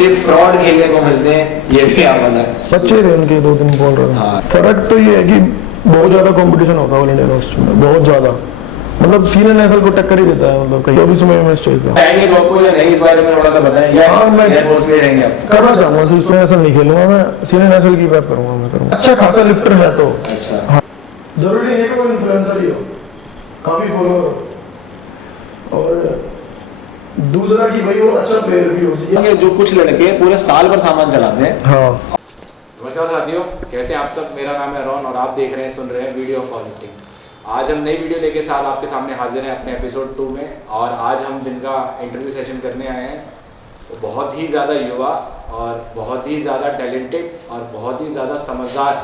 बच्चे फ्रॉड खेलने को मिलते हैं, ये भी आप बता। बच्चे थे उनके 2-3 बोल रहे थे। हाँ। फर्क तो ये है कि बहुत ज्यादा कंपटीशन होता है ऑल इंडिया रोस्ट में, बहुत ज्यादा, मतलब सीनियर नेशनल को टक्कर ही देता है, मतलब कहीं भी समय में स्टेज पे आएंगे तो आपको या नहीं, इस बारे में थोड़ा सा बताएं। या मैं एयरफोर्स में रहेंगे आप? करना चाहूंगा, सीनियर नेशनल नहीं खेलूंगा मैं, सीनियर नेशनल की प्रेप करूंगा मैं, करूंगा। अच्छा खासा लिफ्टर है तो अच्छा। हाँ। जरूरी नहीं है कि वो इन्फ्लुएंसर ही हो, काफी फॉलोअर और दूसरा कि भाई वो अच्छा प्लेयर भी हो। ये जो कुछ लड़के पूरे साल भर सामान चलाते हैं। हाँ। नमस्कार साथियों, कैसे हैं आप सब। मेरा नाम है रोन और आप देख रहे हैं, सुन रहे हैं वीडियो ऑफ पावरलिफ्टिंग। आज हम नई वीडियो लेके साथ आपके सामने हाजिर हैं अपने एपिसोड 2 में। और आज हम जिनका इंटरव्यू सेशन करने आए हैं वो बहुत ही ज़्यादा युवा और बहुत ही ज़्यादा टैलेंटेड और बहुत ही ज़्यादा समझदार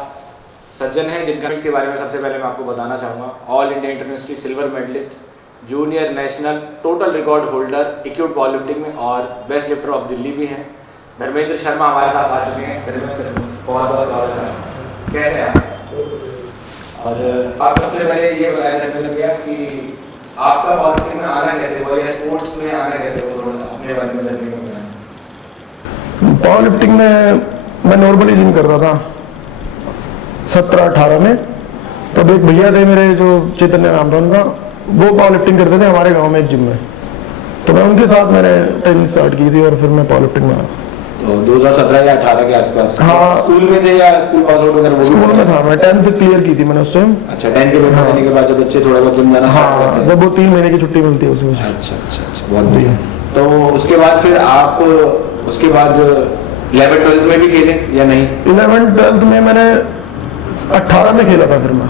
सज्जन हैं, जिनका के बारे में सबसे पहले मैं आपको बताना चाहूँगा। All India international silver medallist, junior national total record holder acute power lifting में और बेस्ट लिफ्टर ऑफ दिल्ली भी हैं। धर्मेंद्र शर्मा हमारे साथ आ चुके हैं। धर्मेंद्र सर बहुत बहुत स्वागत है, कैसे हैं आप? और आप सबसे पहले ये बताया धर्मेंद्र भैया कि आपका पावर लिफ्टिंग में आना कैसे हुआ या स्पोर्ट्स में आना कैसे हुआ, थोड़ा सा अपने बारे में बताएं। पावर लिफ्टिंग में मैं नॉर्मली जिम करता था 17-18 में। तब एक भैया थे मेरे, जो चैतन्य नाम था उनका, वो पावर लिफ्टिंग करते थे हमारे गांव में एक जिम में, तो मैं उनके साथ मैंने ट्रेनिंग स्टार्ट की थी और फिर मैं पावर लिफ्टिंग में आया। तो 2017 या 18 के आसपास? हाँ। स्कूल में थे या स्कूल पास आउट वगैरह? स्कूल में था मैं, 10th क्लियर की थी मैंने उस टाइम। अच्छा, 10th के पेपर देने के बाद जब बच्चे थोड़ा बहुत जिम जाना स्टार्ट करते हैं। जब वो 3 महीने की छुट्टी मिलती है उसमें। अच्छा, बहुत बढ़िया। तो उसके बाद फिर आप उसके बाद 11th-12th में भी खेले या नहीं? 11th-12th में मैंने 18 में खेला था, फिर मैं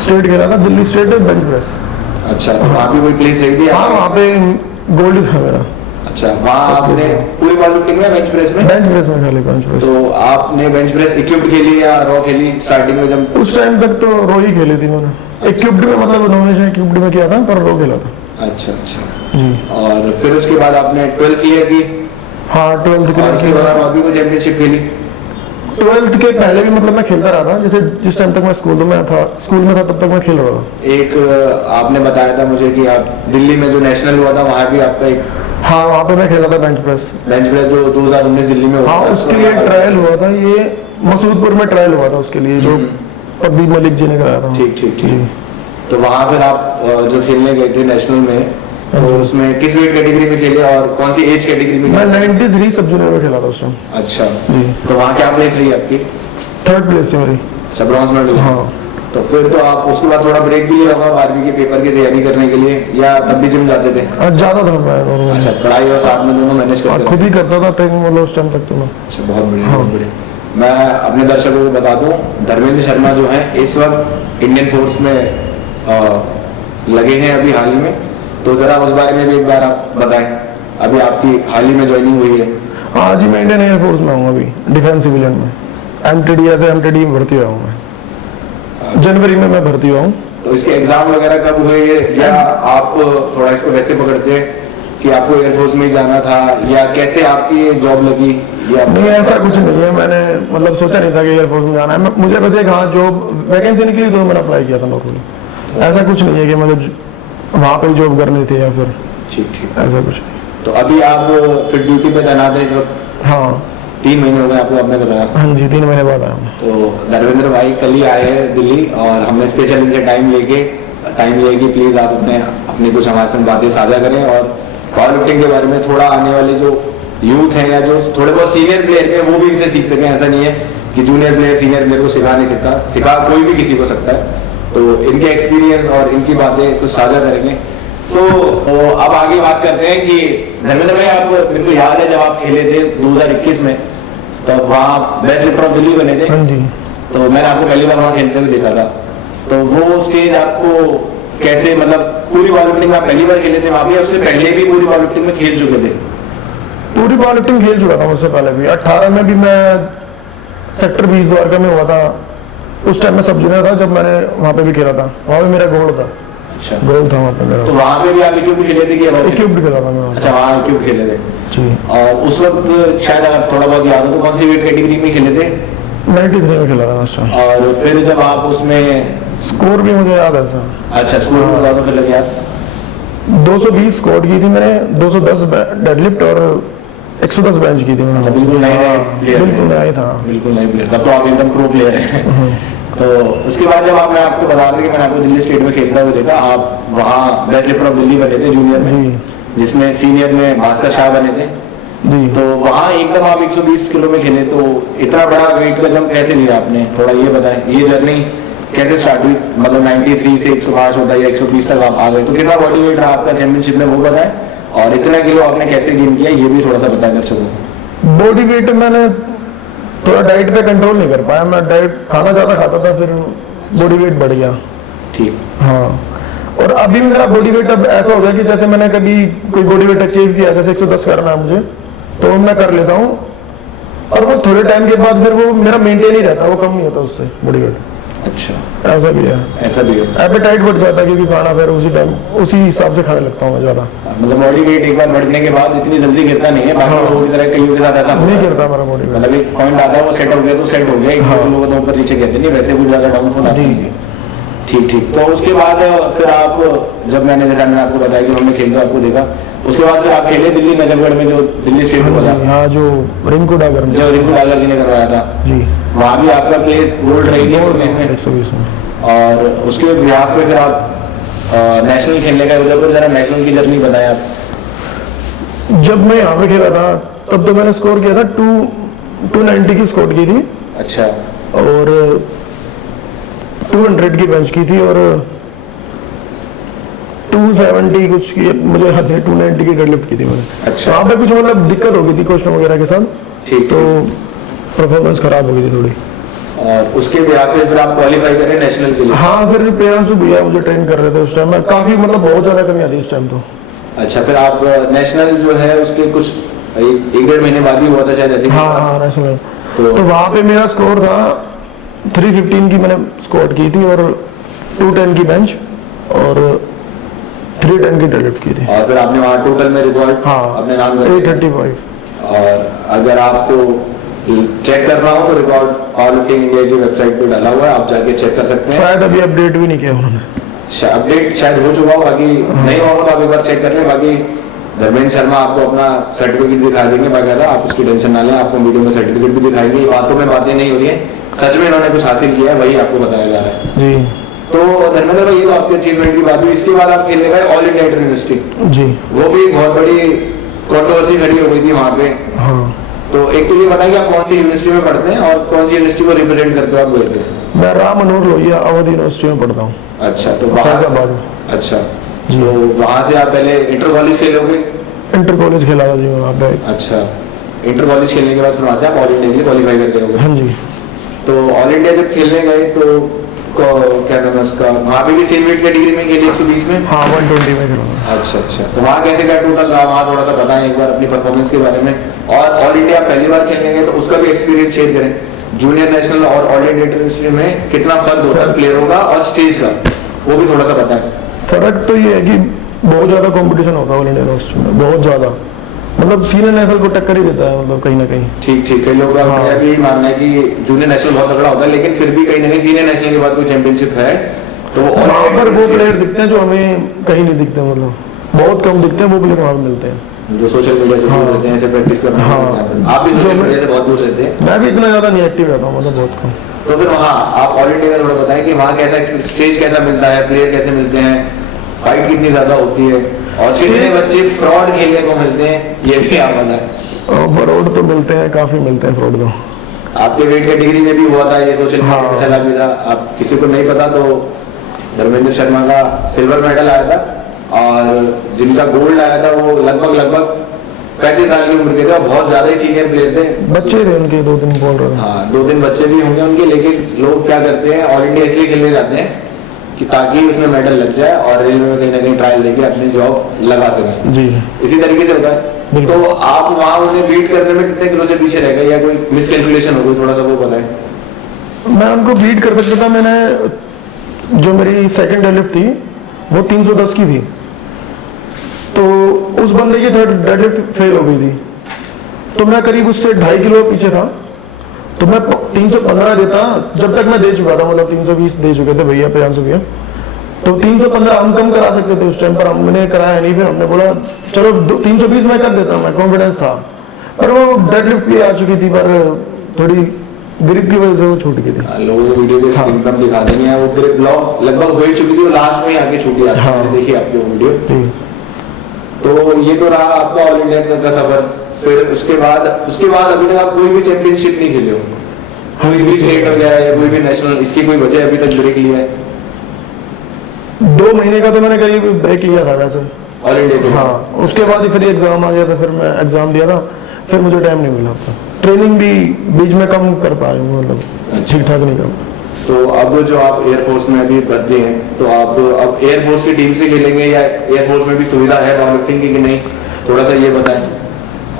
स्टेट खेला था, दिल्ली स्टेट बेंच प्रेस। अच्छा, तो वहाँ भी कोई प्लेस रही थी? हाँ, वहाँ पे गोल्ड ही था मेरा। अच्छा, वहाँ आपने पूरी पावर लिफ्टिंग में बेंच प्रेस में? बेंच प्रेस में खेली, बेंच प्रेस। तो आपने बेंच प्रेस इक्विप्ड खेली या रॉ खेली स्टार्टिंग में जब? उस टाइम तक तो रॉ ही खेली थी मैंने। इक्विप्ड में मतलब नॉमिनेशन इक्विप्ड में किया था, पर रॉ खेला था। अच्छा जी। और फिर उसके बाद आपने 12th क्लियर की? हाँ, 12th के बाद अभी कोई चैंपियनशिप खेली? 12th के पहले भी मतलब मैं खेलता रहा था, जैसे जिस टाइम तक मैं स्कूल में था तब तक मैं खेल रहा था। एक आपने बताया था मुझे कि आप दिल्ली में जो नेशनल हुआ था वहाँ भी आपका एक? हाँ, वहाँ पे मैं खेला था बेंच प्रेस जो 2019 दिल्ली में हुआ। हाँ, उसके लिए ट्रायल हुआ था, ये मसूदपुर में ट्रायल हुआ था उसके लिए, जो प्रदीप मलिक जी ने कराया था। ठीक। तो वहाँ फिर आप जो खेलने गए थे नेशनल में, तो उसमें किस वेट कैटेगरी में खेले और कौन सी एज कैटेगरी में? मैं 93 सब जूनियर में खेला था उस टाइम। अच्छा जी। तो वहाँ क्या प्लेस रही आपकी? 3rd प्लेस थी मेरी। अच्छा, ब्रॉन्ज मेडल। हाँ। तो फिर तो आप उसके बाद थोड़ा ब्रेक भी लिया होगा 12वीं के पेपर की तैयारी करने के लिए, या तब भी जिम जाते थे? ज्यादा था मैं। अच्छा, पढ़ाई और साथ में दोनों मैनेज करते थे? खुद ही करता था ट्रेनिंग, मतलब उस टाइम तक तो मैं। अच्छा, बहुत बढ़िया। मैं अपने दर्शकों को बता दूं, धर्मेंद्र शर्मा जो है इस वक्त इंडियन फोर्स में लगे हैं अभी हाल ही में, तो जरा उस बारे में भी एक बार आप बताएं। अभी आपकी हाल ही में ज्वाइनिंग हुई है? हाँ जी, मैं इंडियन एयरफोर्स में हूँ अभी, डिफेंस सिविलियन में। एमटीडी में भर्ती हुआ हूँ मैं, जनवरी में मैं भर्ती हुआ हूँ। तो इसके एग्जाम वगैरह कब हुए, या आप थोड़ा इसको वैसे पकड़ते हैं कि आपको एयरफोर्स में ही जाना था, या कैसे आपकी जॉब लगी? नहीं, ऐसा कुछ नहीं है, मैंने मतलब सोचा नहीं था कि एयरफोर्स में जाना है मुझे, बस एक हाँ जॉब वैकेंसी निकली तो मैंने अप्लाई किया था नॉर्मली। ऐसा कुछ नहीं है कि मतलब वहाँ पे जॉब करनी थी या फिर ठीक, ऐसा कुछ। तो अभी आप फिर ड्यूटी पे तैनात है इस वक्त? हाँ, 3 महीने हो गए आपको, आपने बताया? हाँ जी, 3 महीने बाद आया हूँ। तो धर्मेंद्र भाई कल ही आए हैं दिल्ली, और हमने स्पेशल इनसे टाइम लेके प्लीज आप अपनी कुछ हमारे साथ बातें साझा करें और पावर लिफ्टिंग के बारे में थोड़ा आने वाले जो यूथ हैं या जो थोड़े बहुत सीनियर प्लेयर हैं वो भी इससे सीख सकें। ऐसा नहीं है कि जूनियर प्लेयर सीनियर प्लेयर को सिखा नहीं सकता, सिखा कोई भी किसी को सकता है। तो इनके एक्सपीरियंस और इनकी बातें कुछ साझा करेंगे। तो अब आगे बात करते हैं कि धर्मेंद्र भाई, आप मेरे को याद है जब आप खेले थे 2021 में, तब वहाँ बेस्ट लिफ्टर ऑफ दिल्ली बने थे। हाँ जी। तो मैंने आपको पहली बार वहाँ खेलते हुए देखा था, तो वो स्टेज आपको कैसे, मतलब पूरी पावर लिफ्टिंग में आप पहली बार खेले थे वहाँ भी, उससे पहले भी पूरी पावर लिफ्टिंग में खेल चुके थे? पूरी पावर लिफ्टिंग खेल चुका था उससे पहले भी। 18 में भी मैं सेक्टर 20 द्वारका में हुआ था, उस टाइम में सब जूनियर था जब मैंने वहाँ पे भी खेला था, वहाँ पे मेरा गोल्ड था। अच्छा, गोल्ड था वहाँ पे मेरा। तो वहाँ पे भी आप इक्विप्ड खेले थे कि इक्विप्ड खेला था मैं? अच्छा, वहाँ इक्विप्ड खेले थे जी। और उस वक्त शायद आप थोड़ा बहुत याद हो तो कौन सी वेट कैटेगरी में खेले थे? 93 में खेला था उस टाइम। और फिर जब आप उसमें स्कोर भी मुझे याद है सर। अच्छा, स्कोर में बता दो फिर याद। 220 स्कोर की थी मैंने, 210 डेडलिफ्ट और 110 बेंच की थी मैंने। बिल्कुल नए प्लेयर बिल्कुल नया था। बिल्कुल नए प्लेयर, तब तो आप एकदम प्रो प्लेयर हैं। तो उसके बाद जब मैं आपको बता रहा था कि मैंने आपको दिल्ली स्टेट में खेलता हुआ देखा, आप वहाँ बेस्ट लिफ्टर ऑफ दिल्ली बने थे जूनियर में, जी जिसमें सीनियर में भास्कर शाह बने थे। जी। तो वहाँ एकदम आप 120 किलो में खेले, तो इतना बड़ा वेट का जंप कैसे लिया आपने, थोड़ा ये बताएं, ये जर्नी कैसे स्टार्ट हुई? मतलब 93 से 105 होता है या 120 तक आप आ गए, तो कितना बॉडी वेट रहा आपका चैंपियनशिप में, वो बताएं। और इतना किलो आपने कैसे गेन किया, ये भी थोड़ा सा बताएं बच्चों को। बॉडी वेट मैंने थोड़ा डाइट पे कंट्रोल नहीं कर पाया, मैं डाइट खाना ज़्यादा खाता था, फिर बॉडी वेट बढ़ गया। ठीक। हाँ, और अभी मेरा बॉडी वेट अब ऐसा हो गया कि जैसे मैंने कभी कोई बॉडी वेट अचीव किया, जैसे 110 करना है मुझे, तो मैं कर लेता हूँ, और वो थोड़े टाइम के बाद फिर वो मेरा मेंटेन ही रहता है, वो कम नहीं होता उससे बॉडी वेट। अच्छा, ऐसा भी है। ऐसा भी है। एपेटाइट बढ़ जाता है क्योंकि खाना फिर उसी टाइम उसी हिसाब से खाने लगता हूँ मैं ज़्यादा। मतलब बॉडी वेट एक बार बढ़ने के बाद इतनी जल्दी गिरता नहीं है, बाकी हाँ। लोगों की तरह कईयों के साथ ऐसा नहीं गिरता हमारा बॉडी वेट। मतलब एक पॉइंट आता है, वो सेट हो गया तो सेट हो गया, एक हाँ। लोगों को ऊपर नीचे कहते नहीं, वैसे कुछ ज्यादा डाउनफॉल आता जी। नहीं है। ठीक ठीक। तो उसके बाद फिर आप, जब मैंने आपको बताया कि हमने खेलते आपको देखा, उसके बाद फिर आप खेले दिल्ली नजफगढ़ में, जो दिल्ली स्टेट में बोला, हाँ, जो रिंकू डागर में। जो रिंकू डागर जी ने करवाया था, जी, वहाँ भी आपका प्लेस गोल्ड रही थी 120 में। और उसके बिहाफ पे फिर आप नेशनल खेलने का उधर, जरा नेशनल की जर्नी बताएं आप। जब मैं यहाँ पे खेला था तब तो मैंने स्कोर किया था 290 की स्कोर की थी, अच्छा, और 200 की बेंच की थी, और 270 कुछ की, मुझे याद है 290 की डेडलिफ्ट की थी मैंने। अच्छा। वहाँ पे कुछ मतलब दिक्कत हो गई थी कोच वगैरह के साथ, ठीक। तो परफॉर्मेंस खराब हो गई थी थोड़ी। और उसके बिहाफ पे फिर आप क्वालिफाई करें नेशनल के लिए? हाँ, फिर पेरेंट्स भैया मुझे ट्रेन कर रहे थे उस टाइम में, काफी मतलब बहुत ज्यादा कमी आती उस टाइम तो। अच्छा, फिर आप नेशनल जो है उसके कुछ एक डेढ़ महीने बाद ही हुआ था शायद, ऐसे ही? हाँ हाँ, नेशनल। तो तो वहाँ पे मेरा स्कोर था 315 की मैंने स्कोर की थी, और 210 की बेंच, और 310 की डेडलिफ्ट की थी। और फिर आपने वहाँ टोटल में रिकॉर्ड हाँ, अपने नाम 835। और अगर आपको चेक करना हो तो रिकॉर्ड पावर लिफ्टिंग इंडिया की वेबसाइट पे डाला हुआ है, आप जाके चेक कर सकते हैं। शायद अभी अपडेट भी नहीं किया उन्होंने। अपडेट शायद हो चुका हो, बाकी नहीं हुआ हो तो आप एक बार चेक कर लें। बाकी धर्मेंद्र शर्मा आपको अपना सर्टिफिकेट दिखा देंगे बाकायदा, आप उसकी टेंशन ना लें, आपको वीडियो में सर्टिफिकेट भी दिखाएंगे। बातों में बातें नहीं हो रही है, सच में इन्होंने कुछ हासिल किया है, वही आपको बताया जा रहा है। जी तो धर्मेंद्र भाई, ये तो आपके अचीवमेंट की बात हुई। इसके बाद आप खेलने गए ऑल इंडिया यूनिवर्सिटी, जी। वो भी एक बहुत बड़ी कंट्रोवर्सी खड़ी हो गई थी वहाँ पे। हाँ, तो एक तो ये बताइए आप कौन सी यूनिवर्सिटी में पढ़ते हैं और कौन सी यूनिवर्सिटी को रिप्रेजेंट करते हो आप बोलते हैं? मैं राम मनोहर लोहिया अवध यूनिवर्सिटी में पढ़ता हूँ। अच्छा, तो वहाँ फैजाबाद में। अच्छा, जी। तो वहाँ से आप पहले इंटर कॉलेज खेलोगे? इंटर कॉलेज खेला था जी वहाँ पे। अच्छा, इंटर कॉलेज खेलने के बाद फिर वहाँ से आप ऑल इंडिया के लिए क्वालिफाई करके होगे? हाँ जी। तो ऑल इंडिया जब खेलने गए तो क्या नाम है उसका, वहाँ पे भी सेम वेट कैटेगरी में खेले 120 में? हाँ, 120 में खेला। अच्छा अच्छा, तो वहाँ कैसे क्या टोटल रहा, वहाँ थोड़ा सा बताएं एक बार अपनी परफॉर्मेंस के बारे में। और ऑल इंडिया पहली बार खेलने गए तो उसका भी एक्सपीरियंस शेयर करें। जूनियर नेशनल और ऑल इंडिया इंटरनेशनल में कितना फर्क होता है प्लेयरों का और स्टेज का, वो भी थोड़ा सा बताएं। फर्क तो ये है कि बहुत ज्यादा कंपटीशन होता है ऑल इंडिया यूनिवर्सिटी में, बहुत ज्यादा, मतलब सीनियर नेशनल को टक्कर ही देता है, मतलब कहीं ना कहीं। ठीक ठीक, कई लोग का हाँ। मेरा भी यही मानना है कि जूनियर नेशनल बहुत तगड़ा होता है, लेकिन फिर भी कहीं ना कहीं सीनियर नेशनल के बाद कोई चैंपियनशिप है तो वो वहाँ पर वो प्लेयर दिखते हैं जो हमें कहीं नहीं दिखते, मतलब बहुत कम दिखते हैं वो प्लेयर वहाँ पे मिलते हैं जो सोशल मीडिया से दूर हाँ। रहते हैं, ऐसे प्रैक्टिस करते हाँ। हैं। आप भी सोशल मीडिया से बहुत दूर रहते हैं। मैं भी इतना ज्यादा नहीं एक्टिव रहता हूँ, मतलब बहुत कम। तो फिर वहाँ आप ऑल इंडिया का थोड़ा बताएं कि वहाँ कैसा स्टेज कैसा मिलता है, प्लेयर कैसे मिलते हैं, फाइट कितनी ज्यादा होती है, और कितने बच्चे फ्रॉड खेलने को मिलते हैं, ये भी आप बताएं। फ्रॉड तो मिलते हैं, काफी मिलते हैं फ्रॉड तो। आपके वेट कैटेगरी में भी हुआ था ये, सोशल मीडिया हाँ। पे चला भी था। आप किसी को नहीं पता तो धर्मेंद्र शर्मा का सिल्वर मेडल आया था, और जिनका गोल्ड आया था वो लगभग 35 साल की उम्र के थे और बहुत ज्यादा ही सीनियर प्लेयर थे। बच्चे थे उनके 2-3 बोल रहे थे। हाँ, 2-3 बच्चे भी होंगे उनके, लेकिन लोग क्या करते हैं ऑल इंडिया इसलिए खेलने जाते हैं कि ताकि उसमें मेडल लग जाए और रेलवे में कहीं ना कहीं ट्रायल देके अपनी जॉब लगा सकें। जी, इसी तरीके से होता है। बिल्कुल। तो आप वहाँ उन्हें बीट करने में कितने किलो से पीछे रह गए, या कोई मिसकैलकुलेशन हो गई, थोड़ा सा वो बताएं। मैं उनको बीट कर सकता था। मैंने जो मेरी सेकंड डेडलिफ्ट थी वो 310 की थी, तो उस बंदे की थर्ड डेडलिफ्ट फेल हो गई थी, तो मैं करीब उससे 2.5 किलो पीछे था, तो मैं 315 देता जब तक मैं दे चुका था, मतलब 320 दे चुके थे भैया, प्रियांशु भैया, तो 315 हम कम करा सकते थे उस टाइम पर, हमने कराया नहीं। फिर हमने बोला चलो 320 मैं कर देता हूँ, मैं कॉन्फिडेंस था। और वो डेडलिफ्ट भी आ चुकी थी, पर थोड़ी ग्रिप की वजह से वो छूट गई थी। लोगों को वीडियो के स्क्रीन पर हम दिखा देंगे, वो फिर ब्लॉग लगभग हो ही चुकी थी, वो लास्ट में ही आके छूटी जाती है। मैंने देखी आपकी वीडियो। तो ये तो रहा आपका ऑल इंडिया का सफर। फिर उसके बाद अभी तक आप कोई भी चैंपियनशिप नहीं खेले हो, कोई भी स्टेट वगैरह या कोई भी नेशनल, इसकी कोई वजह अभी तक ब्रेक लिया है? 2 महीने का तो मैंने करीब ब्रेक लिया था वैसे ऑल इंडिया के। हाँ, उसके बाद ही फिर एग्जाम आ गया था, फिर मैं एग्जाम दिया था, फिर मुझे टाइम नहीं मिला था। ट्रेनिंग भी बीच में कम कर पाया, मतलब ठीक ठाक नहीं कर। तो अब जो आप एयरफोर्स में अभी भर्ती हैं, तो आप अब एयरफोर्स की टीम से खेलेंगे या एयरफोर्स में भी सुविधा है पावर लिफ्टिंग की कि नहीं, थोड़ा सा ये बताएं।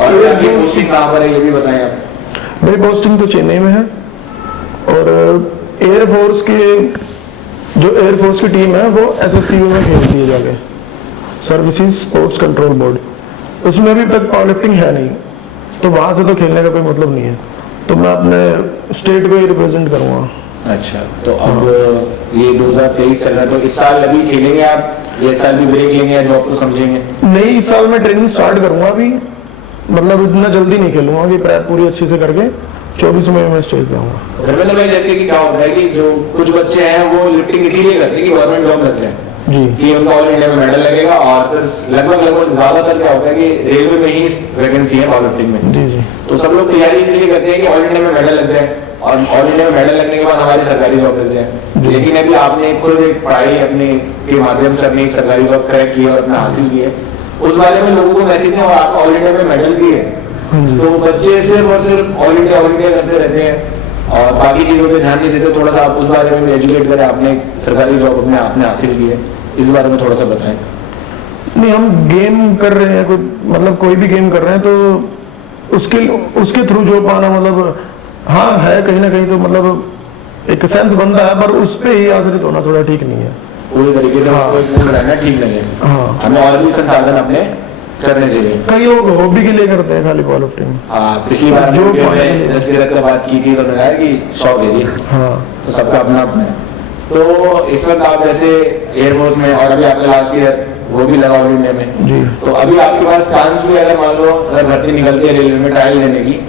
और आपकी पोस्टिंग कहाँ पर है ये भी बताएं आप। मेरी पोस्टिंग तो चेन्नई में है, और एयरफोर्स की टीम है वो SSCO में खेलती है जाके, सर्विसेज स्पोर्ट्स कंट्रोल बोर्ड। उसमें अभी तक पावर लिफ्टिंग है नहीं, तो वहां से तो खेलने का कोई मतलब नहीं है, तो मैं अपने स्टेट को ही रिप्रेजेंट करूंगा। अच्छा, तो अब ये 2023 चल रहा है, तो इस साल अभी खेलेंगे आप, ये साल भी ब्रेक लेंगे या जॉब को समझेंगे? नहीं, इस साल मैं ट्रेनिंग स्टार्ट करूंगा अभी, मतलब इतना जल्दी नहीं खेलूंगा कि प्रैप पूरी अच्छे से करके 24 मई में स्टेज पे आऊंगा। धर्मेंद्र भाई, जैसे कि क्या होता है कि जो कुछ बच्चे हैं वो लिफ्टिंग इसीलिए करते हैं कि गवर्नमेंट जॉब लग जाए जी, कि उनका ऑल इंडिया में मेडल लगेगा, और फिर लगभग ज्यादातर क्या होता है कि रेलवे में ही वैकेंसी है पावर लिफ्टिंग में। जी जी, तो सब लोग तैयारी इसलिए करते हैं कि ऑल इंडिया में मेडल लग जाए, और ऑल इंडिया में मेडल लगने के बाद हमारी सरकारी जॉब लग जाए। लेकिन अभी आपने खुद एक पढ़ाई अपने के माध्यम से अपनी एक सरकारी जॉब क्रैक की और अपना हासिल की है, उस बारे में लोगों को मैसेज है, और आपका ऑल इंडिया में मेडल भी है। हाँ जी। तो बच्चे सिर्फ और सिर्फ ऑल इंडिया करते रहते हैं और बाकी चीजों पे ध्यान नहीं देते। थोड़ा सा आप उस बारे में भी एजुकेट करें, आपने सरकारी जॉब अपने आपने हासिल की है, इस बारे में थोड़ा सा बताएं। नहीं, हम गेम कर रहे हैं, मतलब कोई भी गेम कर रहे हैं, तो उसके थ्रू जो पाना, मतलब हाँ है कहीं ना कहीं, तो मतलब एक सेंस बनता है, पर उस पे ही आश्रित होना थोड़ा ठीक नहीं है। पूरी तरीके से उसको पूर्ण रहना ठीक नहीं है। हाँ, हमें और भी संसाधन अपने करने चाहिए। कई लोग हॉबी के लिए करते हैं खाली पावर लिफ्टिंग। हाँ, पिछली बार जो जो बात की थी तो उन्होंने कहा कि शौक है जी, हाँ, तो सबका अपना अपना है। तो इस वक्त आप जैसे एयरफोर्स में, और अभी आपका लास्ट ईयर वो भी लगा ऑल इंडिया में जी, तो अभी आपके पास चांस भी, अगर मान लो अगर भर्ती निकलती है रेलवे में ट्रायल देने की,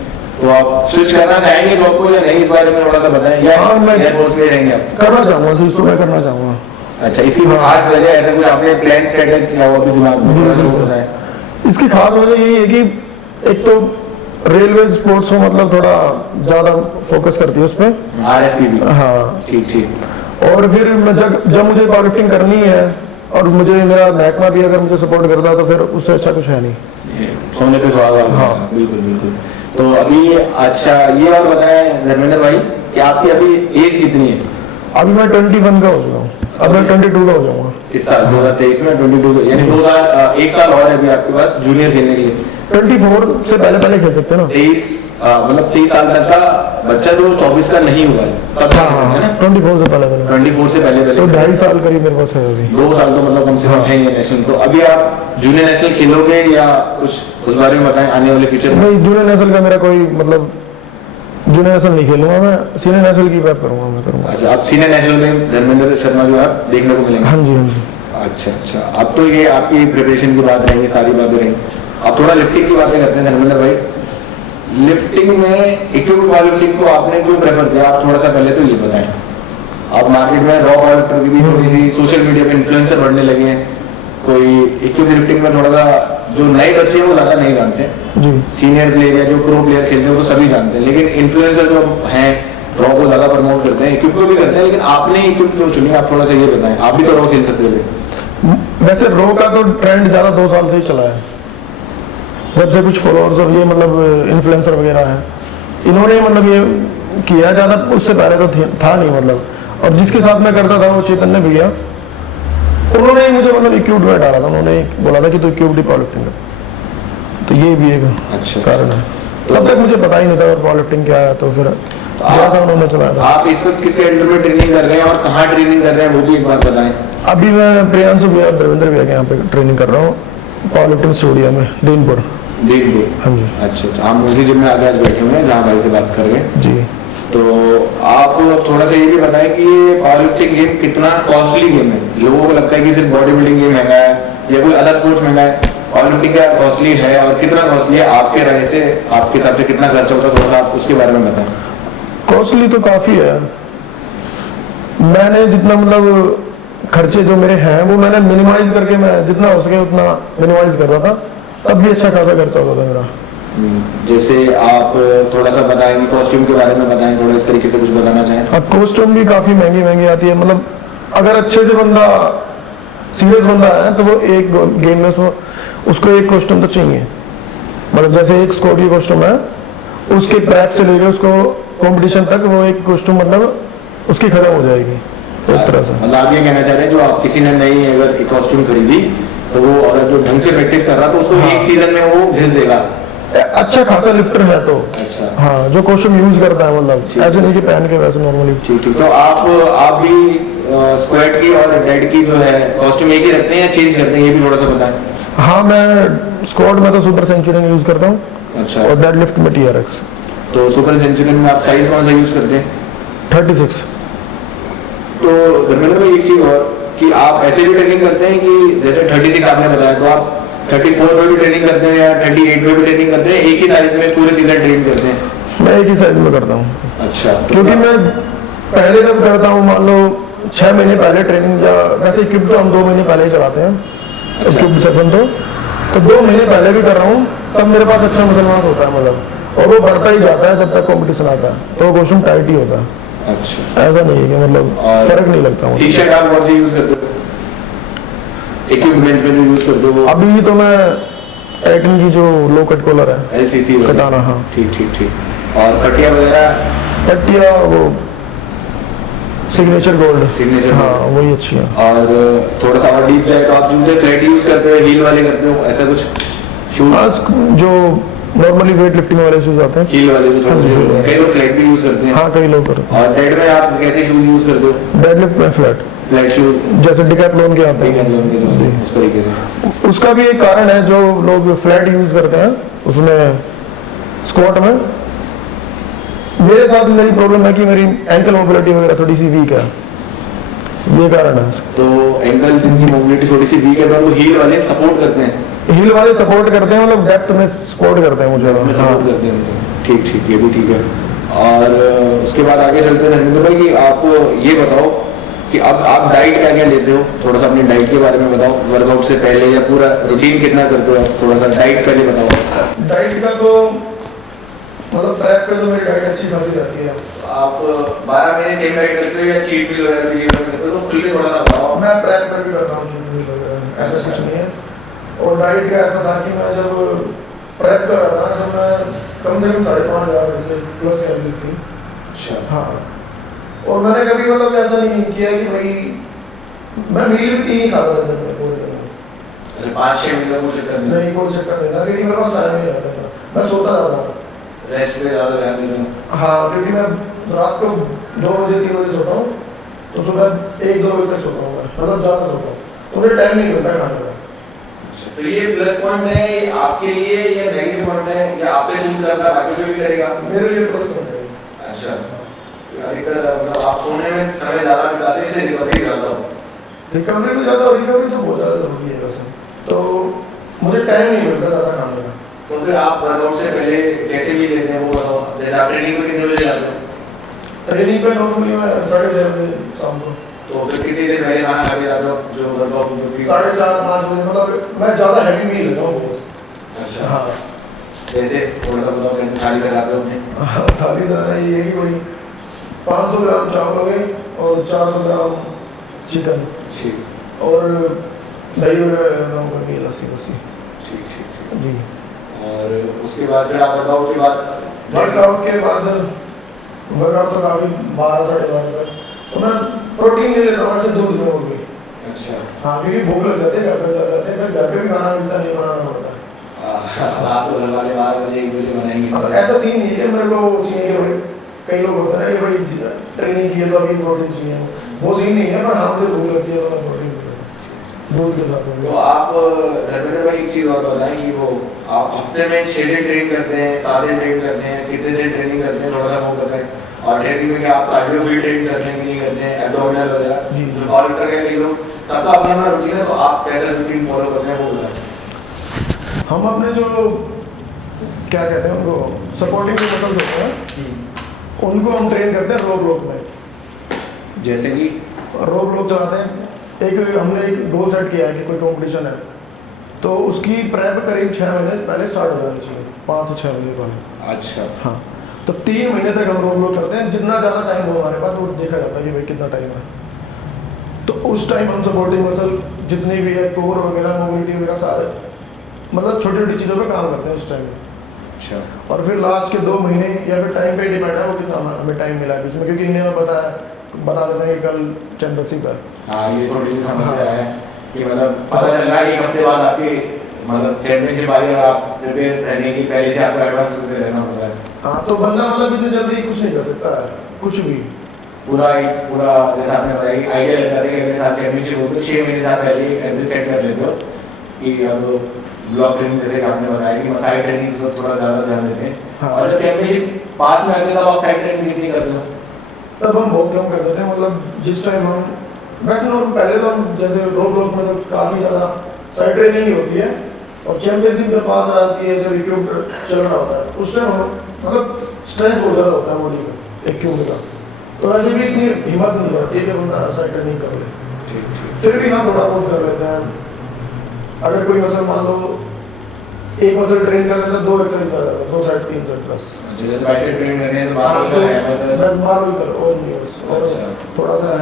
तो आप स्विच करना चाहेंगे जॉब को या नहीं, इस बारे में थोड़ा सा बताएं। या हाँ, मैं एयरफोर्स में रहेंगे आप? करना चाहूंगा, स्विच तो मैं करना चाहूंगा। अच्छा, इसकी कोई खास वजह, ऐसा कुछ आपने प्लान सेट किया हुआ अभी दिमाग में, थोड़ा सा वो बताएं। इसकी खास वजह यही है कि एक तो रेलवे स्पोर्ट्स को मतलब थोड़ा ज्यादा फोकस करती है उस पर, RSP भी। हाँ, ठीक। और फिर मैं जब मुझे पावर लिफ्टिंग करनी है, और मुझे मेरा महकमा भी अगर मुझे सपोर्ट करता है, तो फिर उससे अच्छा कुछ है नहीं। सोने पे सुहागा। हाँ, बिल्कुल। तो अभी अच्छा ये और बताएं धर्मेंद्र भाई कि आपकी अभी एज कितनी है? अभी मैं 21 का हो चुका हूँ, अब मैं 22 का हो जाऊंगा इस साल 2023 में 22, यानी 2 साल, 1 साल और है अभी आपके पास जूनियर खेलने के लिए। 24 से पहले खेल सकते हैं ना। 23 मतलब 23 साल तक का बच्चा जो 24 का नहीं हुआ है तब तक है ना? 24 से पहले 24 से पहले तो 2.5 साल करीब मेरे पास है अभी। 2 साल तो मतलब कम से कम है ये नेशनल। तो अभी आप जूनियर नेशनल खेलोगे या कुछ उस बारे में बताएं आने वाले फ्यूचर में? नहीं, जूनियर नेशनल का मेरा कोई मतलब, जूनियर नेशनल नहीं खेलूंगा मैं, सीनियर नेशनल की बात करूंगा मैं करूंगा। अच्छा, आप सीनियर नेशनल में धर्मेंद्र शर्मा जो है देखने को मिलेंगे? हाँ जी, हाँ जी। अच्छा, अब तो ये आपकी प्रिपरेशन की बात रहेंगी, सारी बातें रहेंगी। अब थोड़ा लिफ्टिंग की बातें करते हैं धर्मेंद्र भाई। लिफ्टिंग में इक्विपमेंट पावर लिफ्टिंग को आपने क्यों प्रेफर किया, आप थोड़ा सा पहले तो ये बताएं। आप मार्केट में रॉ पावर लिफ्टर की भी थोड़ी सी सोशल मीडिया पे इन्फ्लुएंसर बढ़ने लगे हैं, कोई इक्विपमेंट लिफ्टिंग में थोड़ा सा जो नए बच्चे हैं वो ज्यादा नहीं जानते, जी, सीनियर प्लेयर या जो प्रो प्लेयर खेलते हैं वो सभी जानते हैं, लेकिन इन्फ्लुएंसर जो हैं रॉ को ज्यादा प्रमोट करते हैं, इक्विप को भी करते हैं, लेकिन आपने इक्विप क्यों चुनी, आप थोड़ा सा ये बताएं। आप भी तो रॉ खेल सकते थे। वैसे रो का तो ट्रेंड ज्यादा 2 साल से ही चला है, जब से कुछ फॉलोअर्स और ये मतलब इन्फ्लुएंसर वगैरह है, इन्होंने मतलब ये किया, ज्यादा उससे पहले तो था नहीं मतलब। और जिसके साथ मैं करता था वो चैतन्य भैया, उन्होंने मुझे मतलब इक्विप में डाला था, उन्होंने बोला था कि तू इक्विप पावर लिफ्टिंग कर, तो ये भी एक अच्छा कारण है। तब तक मुझे पता ही नहीं था पावर लिफ्टिंग क्या है, तो फिर जैसा उन्होंने चलाया था। आप इस वक्त किस अंडर में ट्रेनिंग कर रहे हैं और कहाँ ट्रेनिंग कर रहे हैं वो भी एक बार बताएं। अभी मैं प्रियांशु भैया, देवेंद्र भैया के यहाँ पे ट्रेनिंग कर रहा हूँ, पावर लिफ्टिंग स्टूडियो में दीनपुर। हाँ जी। अच्छा, हम उसी जिम में आगे आज बैठे हुए हैं जहाँ भाई से बात कर रहे हैं जी। तो आप थोड़ा सा ये भी बताएं कि ये पावर लिफ्टिंग गेम कितना कॉस्टली गेम है। लोगों को लगता है कि सिर्फ बॉडी बिल्डिंग गेम महंगा है या कोई अलग स्पोर्ट्स महंगा है, पावर लिफ्टिंग क्या कॉस्टली है और कितना कॉस्टली है आपके राय से, आपके हिसाब से कितना खर्चा होता है, थोड़ा सा आप उसके बारे में बताएं। कॉस्टली तो काफी है। मैंने जितना मतलब खर्चे जो मेरे हैं वो मैंने मिनिमाइज करके, मैं जितना हो सके उतना मिनिमाइज कर रहा था, तब भी अच्छा खासा खर्चा होता था मेरा। जैसे आप थोड़ा सा बताएंगे कॉस्ट्यूम के बारे में, बताएं थोड़ा इस तरीके से कुछ बताना चाहें। अब कॉस्ट्यूम भी काफी महंगी महंगी आती है। मतलब अगर अच्छे से बंदा सीरियस बंदा है तो वो एक गेम में उसको एक कॉस्ट्यूम तो चाहिए। मतलब जैसे एक स्क्वाड की कॉस्ट्यूम है, उसके प्रैप से लेकर उसको कंपटीशन तक वो एक कॉस्ट्यूम मतलब उसकी खत्म हो जाएगी एक तरह से। मतलब आप ये कहना चाह रहे हैं जो आप किसी ने नई अगर एक कॉस्ट्यूम खरीदी तो वो अगर जो ढंग से प्रैक्टिस कर रहा तो उसको हाँ। एक सीजन में वो भेज देगा। अच्छा खासा लिफ्टर है तो अच्छा हाँ, जो कॉस्ट्यूम यूज करता है, मतलब ऐसे नहीं कि पहन के वैसे नॉर्मली। ठीक ठीक। तो आप भी स्क्वाड की और डेड की जो है कॉस्ट्यूम एक ही रखते हैं या चेंज करते हैं, ये भी थोड़ा सा बताएं। हाँ, मैं स्क्वाड में तो सुपर सेंचुरियन यूज करता हूँ अच्छा। और डेड लिफ्ट में TRX। तो सुपर सेंचुरियन में आप साइज कौन सा यूज करते हैं? 36। तो धर्मेंद्र भाई एक चीज और कि आप ऐसे भी ट्रेनिंग करते हैं कि जैसे 36 आपने बताया, तो आप 34 में भी ट्रेनिंग करते हैं या 38 में भी ट्रेनिंग करते हैं, एक ही साइज में पूरे सीजन ट्रेन करते हैं? मैं एक ही साइज में करता हूँ। अच्छा। क्योंकि मैं पहले जब करता हूँ, मान लो 6 महीने पहले ट्रेनिंग, या वैसे इक्विप तो हम 2 महीने पहले ही चलाते हैं इक्विप सेशन, तो 2 महीने पहले भी कर रहा हूँ, तब मेरे पास अच्छा मुसलमान होता है मतलब, और वो बढ़ता ही जाता है जब तक कंपटीशन आता है, तो कॉस्ट्यूम टाइट ही होता है। अच्छा। ऐसा नहीं है कि मतलब फर्क नहीं लगता मुझे। टी शर्ट आप कौन सी यूज करते हो? इक्विपमेंट में जो यूज करते हो वो? अभी तो मैं टाइटन की जो लो कट कॉलर है, LCC कटाना। हाँ, ठीक ठीक ठीक। और पट्टिया वगैरह? पट्टिया वो सिग्नेचर गोल्ड। Signature हाँ, Gold। वही अच्छी है। और थोड़ा सा और डीप जाए तो आप जूते फ्लैट यूज करते हो, हील वाले करते हो, ऐसा कुछ शूज? हाँ, जो नॉर्मली वेट लिफ्टिंग वाले शूज आते हैं। हील वाले जो थोड़े से कई लोग फ्लैट भी यूज करते हैं। हाँ, कई लोग करते और डेड में आप कैसे शूज यूज करते हो? हैं। डेड लिफ्ट में फ्लैट, फ्लैट शूज जैसे डिकैथलॉन के आते ठीक है, हैं। जो उस तरीके से। उसका भी एक कारण है, जो लोग फ्लैट यूज करते हैं उसमें स्क्वाट में। मेरे साथ मेरी प्रॉब्लम है कि मेरी एंकल मोबिलिटी वगैरह थोड़ी सी वीक है, ये कारण है। तो एंकल जिनकी मोबिलिटी थोड़ी सी वीक है तो उनको हील वाले सपोर्ट करते हैं? हील वाले सपोर्ट करते हैं, मतलब डेप्थ में सपोर्ट करते हैं मुझे। सपोर्ट हाँ। करते हैं उनको। ठीक ठीक, ये भी ठीक है। और उसके बाद आगे चलते हैं धर्मेंद्र भाई कि आप ये बताओ कि अब आप डाइट क्या क्या लेते हो, थोड़ा सा अपनी डाइट के बारे में बताओ। वर्कआउट से पहले या पूरा रूटीन कितना करते हो आप, थोड़ा सा डाइट पहले बताओ। डाइट का तो मतलब ट्रैक पे तो मेरी डाइट अच्छी खासी रहती है। आप 12 महीने सेम डाइट करते हो या चीट मील वगैरह भी करते हो, तो खुल के थोड़ा सा बताओ। मैं ट्रैक पर भी करता हूँ cheat meal वगैरह, ऐसा कुछ नहीं है। और डाइट का ऐसा था कि मैं जब प्रेप कर रहा था, जब मैं कम से कम 5,500 से प्लस कैलोरीज थी। अच्छा। हाँ, और मैंने कभी मतलब ऐसा नहीं किया कि भाई मैं मील भी 3 ही खाता था जब मैं पूरे दिन में। अच्छा, 5-6 महीने का कोई चक्कर नहीं, कोई चक्कर नहीं था, क्योंकि मेरे पास टाइम नहीं रहता था, मैं सोता जाता था। रेस्ट पे ज़्यादा ध्यान देते हो? हाँ, क्योंकि मैं रात को 2 बजे 3 बजे सोता हूँ, तो सुबह 1-2 बजे तक सोता हूँ मैं, मतलब ज़्यादा सोता हूँ, तो मुझे टाइम नहीं मिलता खाने का। तो ये प्लस पॉइंट है आपके लिए या नेगेटिव पॉइंट है, या आप पे सूट करता है बाकी पे भी करेगा? मेरे लिए प्लस पॉइंट है। अच्छा। अधिकतर मतलब आप सोने में समय ज़्यादा बिताते हैं, इससे रिकवरी ज़्यादा हो? रिकवरी में ज़्यादा, रिकवरी तो बहुत ज़्यादा जरूरी है वैसे, तो मुझे टाइम नहीं मिलता ज़्यादा खाने का। तो फिर आप वर्कआउट से पहले कैसे भी लेते हैं वो बताओ। जैसे आप ट्रेनिंग पे कितने बजे जाते हो? ट्रेनिंग पे नॉर्मली मैं 6:30 बजे शाम को। तो फिर कितनी देर पहले खाना खा के जाते हो जो वर्कआउट जो भी? 4:30-5 बजे, मतलब मैं ज़्यादा हैवी नहीं लेता हूँ बहुत। अच्छा। हाँ, जैसे थोड़ा सा बताओ कैसे थाली चलाते हो अपने? थाली से ये कि कोई 500 ग्राम चावल हो गए और 400 ग्राम चिकन ठीक और दही वगैरह लेता हूँ, कभी लस्सी वस्सी। ठीक ठीक ठीक। जी। और उसके बाद फिर आप वर्कआउट के बाद? वर्कआउट के बाद वर्कआउट तो काफ़ी 12-12:30 तक, तो मैं प्रोटीन नहीं लेता हूँ, ऐसे दूध में हो गई। अच्छा। हाँ, क्योंकि भूख लग जाती है, घर पे चले जाते हैं, फिर घर पे भी खाना मिलता नहीं, बनाना पड़ता है। रात को घर वाले 12 बजे 1 बजे बनाएंगे? हाँ, तो ऐसा सीन नहीं है मेरे को चाहिए कि भाई, कई लोग होते हैं ना कि भाई ट्रेनिंग की है तो अभी प्रोटीन चाहिए, वो सीन नहीं है, पर हाँ मुझे भूख लगती है तो मैं प्रोटीन दूध के साथ। तो आप धर्मेंद्र भाई एक चीज़ और बताएं कि वो आप हफ्ते में 6 दिन ट्रेन करते हैं, 7 दिन ट्रेन करते हैं, कितने दिन ट्रेनिंग करते हैं, थोड़ा सा वो बताएं। और ट्रेनिंग में क्या आप कार्डियो भी ट्रेन करते हैं कि नहीं करते हैं, एब्डोमिनल वगैरह? जी। जो पावर लिफ्टर है कई लोग, सबका अपना अपना रूटीन है, तो आप कैसा रूटीन फॉलो करते हैं वो बताएं। हम अपने जो क्या कहते हैं उनको सपोर्टिंग जो मसल्स होते हैं उनको हम ट्रेन करते हैं रोप रोक में। जैसे कि रोप रोक चलाते हैं। हमने एक गोल सेट किया है कि कोई कंपटीशन है तो उसकी प्रेप करीब 6 महीने से पहले स्टार्ट हो जानी चाहिए, 5 से 6 महीने पहले। अच्छा। हाँ, तो 3 महीने तक हम रोप रोक करते हैं। जितना ज़्यादा टाइम हो हमारे पास वो देखा जाता है कि भाई कितना टाइम है। तो उस टाइम हम सपोर्टिंग मसल जितनी भी है, कोर वगैरह, मोबिलिटी वगैरह, सारे मतलब छोटी छोटी चीज़ों पे काम करते हैं उस टाइम में। अच्छा। और फिर लास्ट के 2 महीने या फिर टाइम पे डिपेंड है वो कितना हमें टाइम मिला है बीच में, क्योंकि इन्हें हमें बता देते हैं कि कल चैंपियनशिप है। हाँ, ये थोड़ी सी समस्या है कि मतलब पता चल रहा है 1 हफ्ते बाद आपकी मतलब चैंपियनशिप आई और आप प्रिपेयर रहने की पहले से आपको एडवांस प्रिपेयर रहना पड़ता है। हाँ, तो बंदा मतलब इतनी जल्दी कुछ नहीं कर सकता है, कुछ भी। पूरा जैसा आपने बताया कि आइडिया लग जाता है कि अगले साल चैंपियनशिप हो तो 6 महीने से आप पहले एवरेज सेट कर लेते हो कि अब ब्लॉक ट्रेनिंग जैसे कि आपने बताया कि साइड ट्रेनिंग से थोड़ा ज़्यादा ध्यान देते हैं। हाँ। और जब चैंपियनशिप पास में आते हैं तब आप साइड ट्रेनिंग कितनी करते हो? तब हम बहुत कम कर देते हैं। मतलब जिस टाइम हम वैसे नॉर्मल पहले तो हम जैसे रोप रोक में तो काफ़ी ज़्यादा साइड ट्रेनिंग ही होती है और चैंपियनशिप में पास आ जाती है जब इक्विपमेंट चल रहा होता है उस टाइम हम मतलब स्ट्रेस बहुत ज़्यादा होता है बॉडी का इक्विपमेंट का, तो ऐसे भी इतनी हिम्मत नहीं बढ़ती है कि बंदा साइड ट्रेनिंग कर ले। फिर भी हम थोड़ा बहुत कर लेते हैं। अगर कोई मसल मान लो एक मसल ट्रेन कर लेता है 2 एक्सरसाइज कर लेता है, 2 सेट 3 सेट बस। जैसे बाइसेप ट्रेनिंग करते हैं तो बार बार बस बार कर और नहीं बस, और थोड़ा सा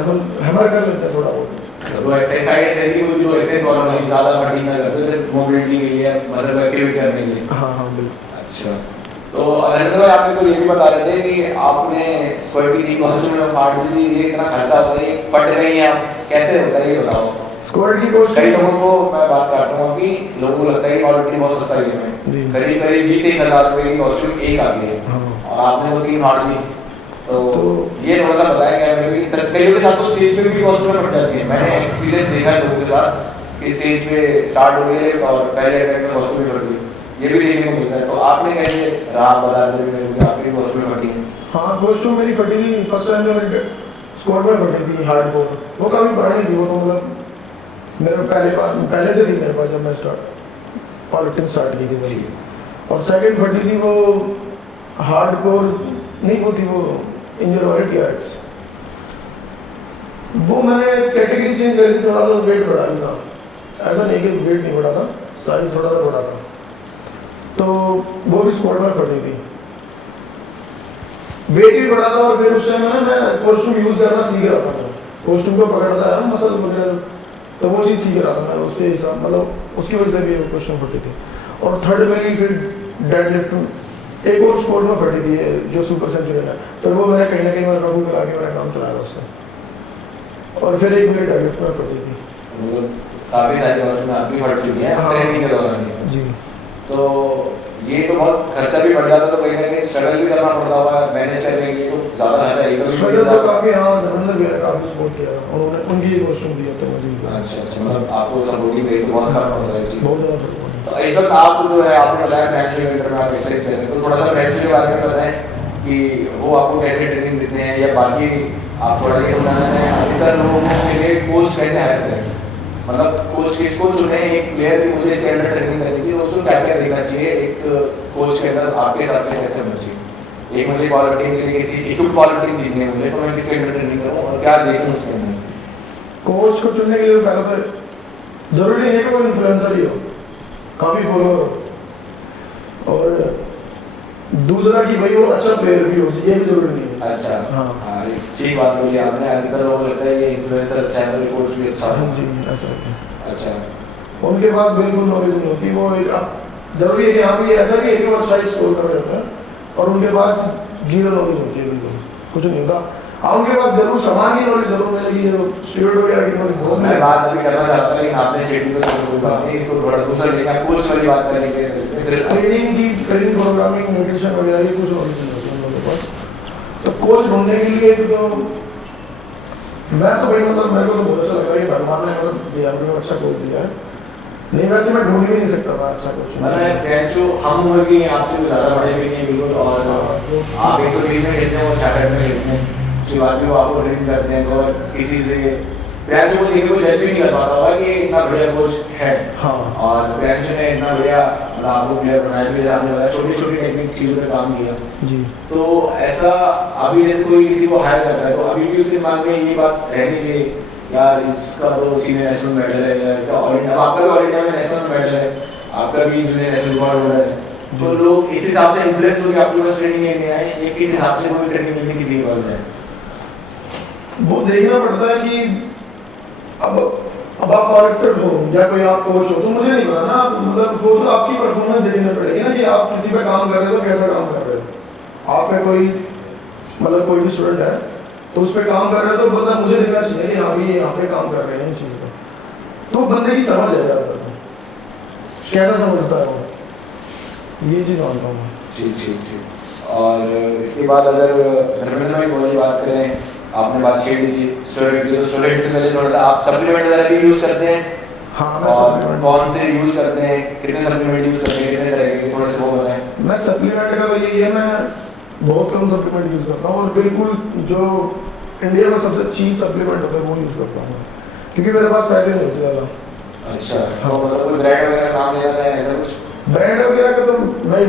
हैमर कर लेते हैं थोड़ा बहुत। तो एक्सरसाइज ऐसी कोई जो एक्सरसाइज नॉर्मली ज़्यादा फटीग ना करते सिर्फ मोबिलिटी के लिए मसल एक्टिविटी करने के लिए। हाँ हाँ बिल्कुल। अच्छा, तो अरविंद भाई आपने तो ये भी बता रहे थे कि आपने स्क्वाड की कॉस्ट्यूम में पार्ट दी, ये इतना खर्चा होता है, ये फट रही है, आप कैसे होता है ये बताओ। स्क्वाड की कोस्ट कई लोगों को मैं बात करता हूँ कि लोगों को लगता है कि क्वालिटी बहुत सस्ता गेम है, करीब करीब 20-1 हज़ार रुपए की कॉस्ट्यूम एक आती है। हाँ। और आपने वो 3 हार्ड दी, तो ये थोड़ा सा बताया कि हमें भी सच कई लोगों के साथ तो स्टेज पे भी कॉस्ट्यूम फट जाती है। मैंने एक्सपीरियंस देखा है लोगों के साथ कि स्टेज पे स्टार्ट हो गए और पहले अटैक में कॉस्ट्यूम फट गई, ये भी देखने को मिलता है। तो आपने कैसे रहा बता रहे थे कि आपकी कॉस्ट्यूम फटी है? हाँ, कॉस्ट्यूम मेरी फटी थी फर्स्ट टाइम जब मैं स्क्वाड में फटी थी हार्डकोर, वो काफ़ी पुरानी थी। वो तो मतलब मेरे पहले से थी मेरे पास जब मैं पावर लिफ्टिंग स्टार्ट की थी मेरी। और सेकंड फटी थी वो हार्डकोर नहीं, वो थी वो इंजरॉरिटी आर्ट्स। वो मैंने कैटेगरी चेंज करी थी, थोड़ा सा वेट बढ़ा था। ऐसा नहीं कि वेट नहीं बढ़ा था, साइज थोड़ा सा बढ़ा था, तो वो भी स्क्वाड में फटी थी। वेट भी बढ़ा था और फिर उस टाइम मैं कॉस्ट्यूम यूज करना सीख रहा था। कॉस्ट्यूम को पकड़ता है मसल वगैरह, तो वो चीज़ सीख रहा था मैं उसके हिसाब, मतलब उसकी वजह से भी कॉस्ट्यूम फटी थी। और थर्ड मेरी फिर डेड लिफ्ट एक और स्क्वाड में फटी थी जो सुपर सेंचुरी है, तो वो मैंने कहीं ना कहीं मैंने काबू लगा के मेरा काम चलाया उससे। और फिर एक मेरी डेड लिफ्ट में फटी थी। मतलब काफी सारी कॉस्ट्यूम आपकी फट चुकी है ट्रेनिंग के दौरान जी। तो ये तो बहुत खर्चा भी बढ़ जाता, तो कहीं ना कहीं स्ट्रगल भी करना पड़ता होगा मैनेज करने के लिए, तो ज़्यादा खर्चा एक स्ट्रगल तो काफ़ी, हाँ धर्मेंद्र भैया ने काफ़ी सपोर्ट किया और उन्होंने उनकी ये कॉस्ट्यूम दिया तो मुझे। अच्छा अच्छा, मतलब आपको सपोर्टिंग रही तो बहुत सारा पड़ रहा है। बहुत ज़्यादा सपोर्ट। तो इस वक्त आप जो है आपने बताया मैच में आप एक्सरसाइज कर रहे हैं, तो थोड़ा सा मैच के बारे में बताएं कि वो आपको कैसे ट्रेनिंग देते हैं, या बाकी आप थोड़ा ये समझाना चाहें अधिकतर लोगों के लिए कोच कैसे हायर करें, मतलब कोच किसको चुने, एक प्लेयर भी मुझे इसके अंदर ट्रेनिंग करनी चाहिए, उसको क्या क्या देखना चाहिए एक कोच के अंदर, आपके हिसाब से कैसे होना चाहिए। एक मुझे पावर लिफ्टिंग के लिए किसी इक्विप पावर लिफ्टिंग सीखने मुझे, तो मैं किसके अंदर ट्रेनिंग करूँ और क्या देखूँ उसके अंदर। कोच को चुनने के लिए पहले तो जरूरी नहीं है कि वो इन्फ्लुएंसर ही हो, काफ़ी फॉलोअर हो, और दूसरा कि भाई वो अच्छा प्लेयर भी हो, ये भी जरूरी नहीं है। अच्छा, हाँ ठीक बात बोली आपने। अधिकतर लोगों को लगता है ये इन्फ्लुएंसर अच्छा है तो ये कोच भी अच्छा है। हाँ जी, ऐसा है। अच्छा, उनके पास बिल्कुल नॉलेज नहीं होती, वो एक जरूरी है कि यहाँ पे ऐसा भी है कि वो अच्छा स्कोर कर रहे हैं और उनके पास जीरो नॉलेज होती है, बिल्कुल कुछ नहीं होता। हाँ, उनके पास जरूर सामान की नॉलेज जरूर मिलेगी, जो स्टूडेंट वगैरह की नॉलेज बहुत। मैं बात अभी करना चाहता था लेकिन आपने शेड्यूल तो कोई बात नहीं, इसको थोड़ा दूसरा लेना कोच वाली बात करने के ट्रेनिंग की, ट्रेनिंग प्रोग्रामिंग न्यूट्रिशन वगैरह की कुछ नॉलेज नहीं होती उन लोगों के पास। तो कोच ढूंढने के लिए तो मैं तो भाई मतलब मेरे को तो बहुत अच्छा लगा कि भगवान ने मतलब दिया, मुझे अच्छा कोच दिया है। नहीं वैसे मैं ढूंढ भी नहीं सकता था अच्छा कोच। मैंने कैंचो हम उम्र के आपसे ज़्यादा बड़े भी नहीं बिल्कुल, और आप 120 में खेलते हैं वो 66 में खेलते हैं, उसके बाद भी वो आपको ट्रेनिंग करते हैं। तो किसी से प्रियांशु को देखिए कोई जज भी नहीं कर पाता होगा कि इतना बढ़िया कोच है। हाँ। और प्रियांशु ने इतना बढ़िया मतलब आपको प्लेयर बनाया भी, आपने बताया छोटी छोटी टेक्निक चीज़ों पे काम किया। जी। तो ऐसा अभी जैसे कोई किसी को हायर करता है तो अभी भी उसके दिमाग में ये बात रहनी चाहिए, यार इसका तो सीनियर नेशनल मेडल है, या इसका ऑल इंडिया, आपका भी ऑल इंडिया में नेशनल मेडल है, आपका भी जूनियर नेशनल गोल्ड मेडल है, तो लोग इस हिसाब से इन्फ्लुएंस होकर आपके पास ट्रेनिंग लेने आए, या किस हिसाब से कोई ट्रेनिंग लेने किसी के पास जाए? वो देखना पड़ता है कि अब आप ऑडिटर हो या कोई आप कोच हो, तो मुझे नहीं पता ना, मतलब वो तो आपकी परफॉर्मेंस देखनी पड़ेगी ना कि आप किसी पे काम कर रहे हो तो कैसा काम कर रहे हो। आपका कोई मतलब कोई भी स्टूडेंट है तो उस पर काम कर रहे हो तो मतलब मुझे देखना चाहिए कि हाँ भी यहाँ पे काम कर रहे हैं इस चीज़ को, तो बंदे की समझ आ जाता है कैसा समझता है वो, ये चीज़ मानता हूँ मैं। ठीक ठीक ठीक। और इसके बाद अगर धर्मेंद्र भाई की बात करें, आपने बात छेड़ दी स्टूडेंट की, तो स्टूडेंट से पहले थोड़ा सा आप सप्लीमेंट वगैरह भी यूज़ करते हैं? हाँ, और कौन से यूज़ करते हैं, कितने सप्लीमेंट यूज़ करते हैं, कितने तरह के, थोड़ा सा वो बताएं। मैं सप्लीमेंट का तो यही है, मैं बहुत कम सप्लीमेंट यूज़ करता हूँ और बिल्कुल जो इंडिया में सबसे चीप सप्लीमेंट होता है वो यूज़ करता हूँ, क्योंकि मेरे पास पैसे नहीं होते ज़्यादा। अच्छा, तो मतलब कोई ब्रांड वगैरह नाम लिया जाए ऐसा कुछ? ब्रांड वगैरह का तो मैं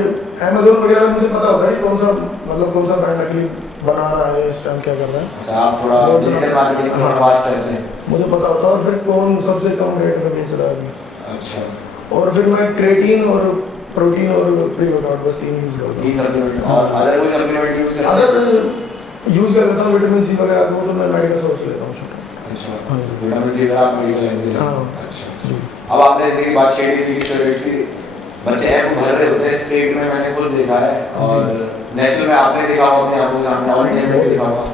अमेज़न वगैरह मुझे पता होता है कि कौन सा ब्रांड अगली बना रहा है, इस टाइम क्या कर रहा है। अच्छा, आप थोड़ा डिजिटल मार्केटिंग में बात करते हैं। मुझे पता होता है और फिर कौन सबसे कम रेट में बेच रहा है। अच्छा, और फिर मैं क्रेटीन और प्रोटीन और प्री-वर्कआउट बस 3 यूज़ करता हूँ। 3 सप्लीमेंट। और अदर कोई सप्लीमेंट यूज़ करते हैं? अदर यूज़ कर लेता हूँ विटामिन सी वगैरह को, तो मैं मेडिकल सोर्स लेता हूँ। अच्छा, विटामिन सी वगैरह आप मेडिकल से? हाँ। अच्छा। अब आपने जैसे कि बात छेड़ी थी स्टूडेंट्स की, बच्चे हैं वो भर रहे होते हैं स्टेट में, मैंने खुद देखा है, और नेशनल में आपने देखा होगा, अपने आंखों के सामने, ऑल इंडिया में भी देखा होगा।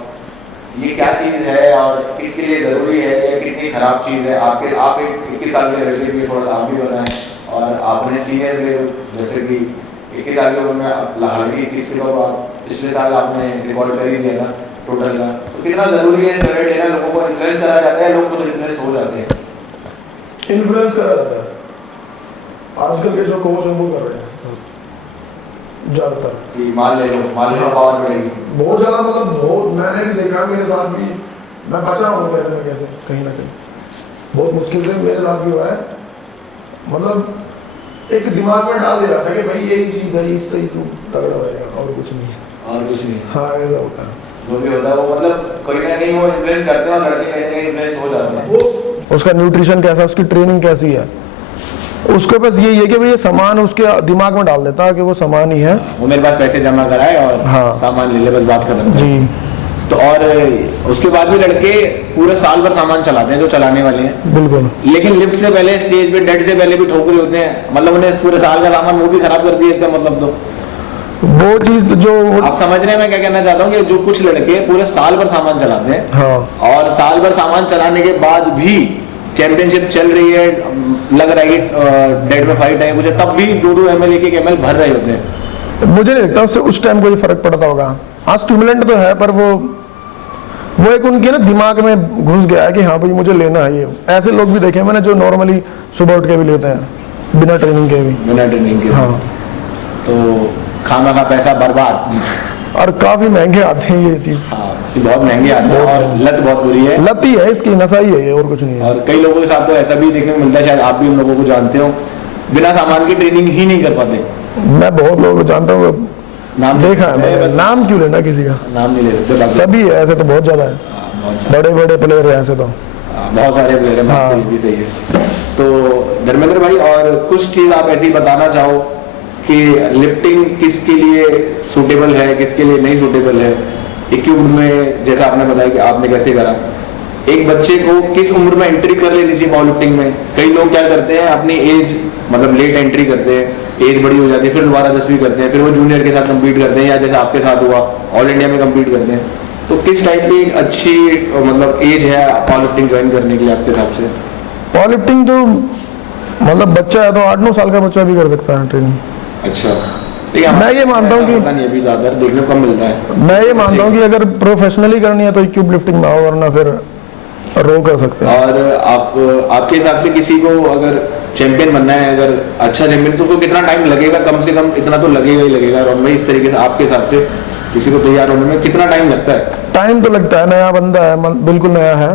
ये क्या चीज़ है और किसके लिए ज़रूरी है, या कितनी खराब चीज़ है? आप एक 21 साल के लड़के भी, थोड़ा सा आप भी बताएं, और आपने सीनियर प्लेयर जैसे कि 21 साल के उम्र में हालांकि 21 के बाद पिछले साल आपने रिकॉर्ड कर ही दिया था टोटल का, तो कितना ज़रूरी है स्टेरॉइड लेना? लोगों को इन्फ्लुएंस करा जाता है, लोग खुद इन्फ्लुएंस हो जाते हैं। इन्फ्लुएंस करा जाता है, आजकल के जो कोच हैं वो कर रहे हैं ज़्यादातर कि मान ले लो पावर बढ़ेगी बहुत ज़्यादा, मतलब बहुत मैंने भी देखा, मेरे साथ भी, मैं बचा हूँ कैसे न कैसे, कहीं ना कहीं बहुत मुश्किल से मेरे साथ भी हुआ है। मतलब एक दिमाग में डाल दिया था कि भाई यही चीज़ है, इससे ही तू तगड़ा रहेगा, और कुछ नहीं है। और कुछ नहीं। हाँ, ऐसा होता है, जो भी होता है वो मतलब कोई ना कहीं वो इन्फ्लुएंस करते हैं, और लड़के कहीं ना कहीं इन्फ्लुएंस हो जाते हैं। वो उसका न्यूट्रिशन कैसा, उसकी ट्रेनिंग कैसी है, उसको बस यही है कि भाई ये सामान उसके दिमाग में डाल देता है कि वो सामान ही है, वो मेरे पास पैसे जमा कराए और हाँ, सामान ले ले, बस बात खत्म जी। तो और उसके बाद भी लड़के पूरे साल भर सामान चलाते हैं जो चलाने वाले हैं, बिल्कुल, लेकिन लिफ्ट से पहले, स्टेज पे डेड से पहले भी ठोकरे होते हैं, मतलब उन्हें पूरे साल का सामान वो भी खराब कर दिया। इसका मतलब तो वो चीज जो आप समझ रहे हैं मैं क्या कहना चाहता हूँ, कि जो कुछ लड़के पूरे साल भर सामान चलाते हैं, हाँ, और साल भर सामान चलाने के बाद भी चैंपियनशिप चल रही है, लग रहा है कि डेड में फाइट है कुछ, तब भी 2-2 ml 1-1 ml भर रहे होते हैं। मुझे नहीं लगता उससे उस टाइम कोई फर्क पड़ता होगा। हाँ, स्टिमुलेंट तो है, पर वो एक उनके ना दिमाग में घुस गया है कि हाँ भाई मुझे लेना है ये। ऐसे लोग भी देखे मैंने जो नॉर्मली सुबह उठ के भी लेते हैं बिना ट्रेनिंग के भी, बिना ट्रेनिंग के। हाँ, तो खाना का पैसा बर्बाद, और काफी महंगे आते हैं ये चीज। हाँ, ये बहुत महंगे आते हैं, और लत बहुत बुरी है। लत ही है इसकी, नशा ही है ये, और कुछ नहीं है। और कई लोगों के साथ तो ऐसा भी देखने को मिलता है, शायद आप भी उन लोगों को जानते हो, बिना सामान की ट्रेनिंग ही नहीं कर पाते। मैं बहुत लोगों को जानता हूँ, नाम देखा है मैंने, नाम क्यों लेना किसी का, नाम नहीं ले सकते, सभी है ऐसे तो बहुत ज्यादा है, बड़े बड़े प्लेयर है ऐसे तो, बहुत सारे प्लेयर हैं। हाँ। ये भी सही है। तो धर्मेंद्र भाई, और कुछ चीज आप ऐसी बताना चाहो कि लिफ्टिंग किसके लिए सूटेबल है, किसके लिए नहीं सूटेबल है? इक्विप्ड में जैसे आपने बताया कि आपने कैसे करा, एक बच्चे को किस उम्र में एंट्री कर लेनी चाहिए पावर लिफ्टिंग में? कई लोग क्या करते हैं, अपनी एज मतलब लेट एंट्री करते हैं, एज बड़ी हो जाती है, फिर दोबारा 10वीं करते हैं, फिर वो जूनियर के साथ कम्पीट करते हैं, या जैसे आपके साथ हुआ ऑल इंडिया में कम्पीट करते हैं। तो किस टाइप की एक अच्छी मतलब एज है पावर लिफ्टिंग ज्वाइन करने के लिए आपके हिसाब से? पावर लिफ्टिंग तो मतलब बच्चा है तो 8-9 साल का बच्चा भी कर सकता है ट्रेनिंग। अच्छा, मैं ये मानता हूँ कि नहीं, अभी ज्यादा देखने को कम मिलता है। मैं ये मानता हूँ कि अगर प्रोफेशनली करनी है तो क्यूब लिफ्टिंग में आओ, वरना फिर रो कर सकते हैं। और आपके हिसाब से किसी को अगर चैंपियन बनना है, अगर अच्छा चैंपियन, तो उसको कितना टाइम लगेगा? कम से कम इतना तो लगेगा ही लगेगा। और भाई इस तरीके से आपके हिसाब से किसी को तैयार होने में कितना टाइम लगता है? टाइम तो लगता है, नया बंदा है, बिल्कुल नया है,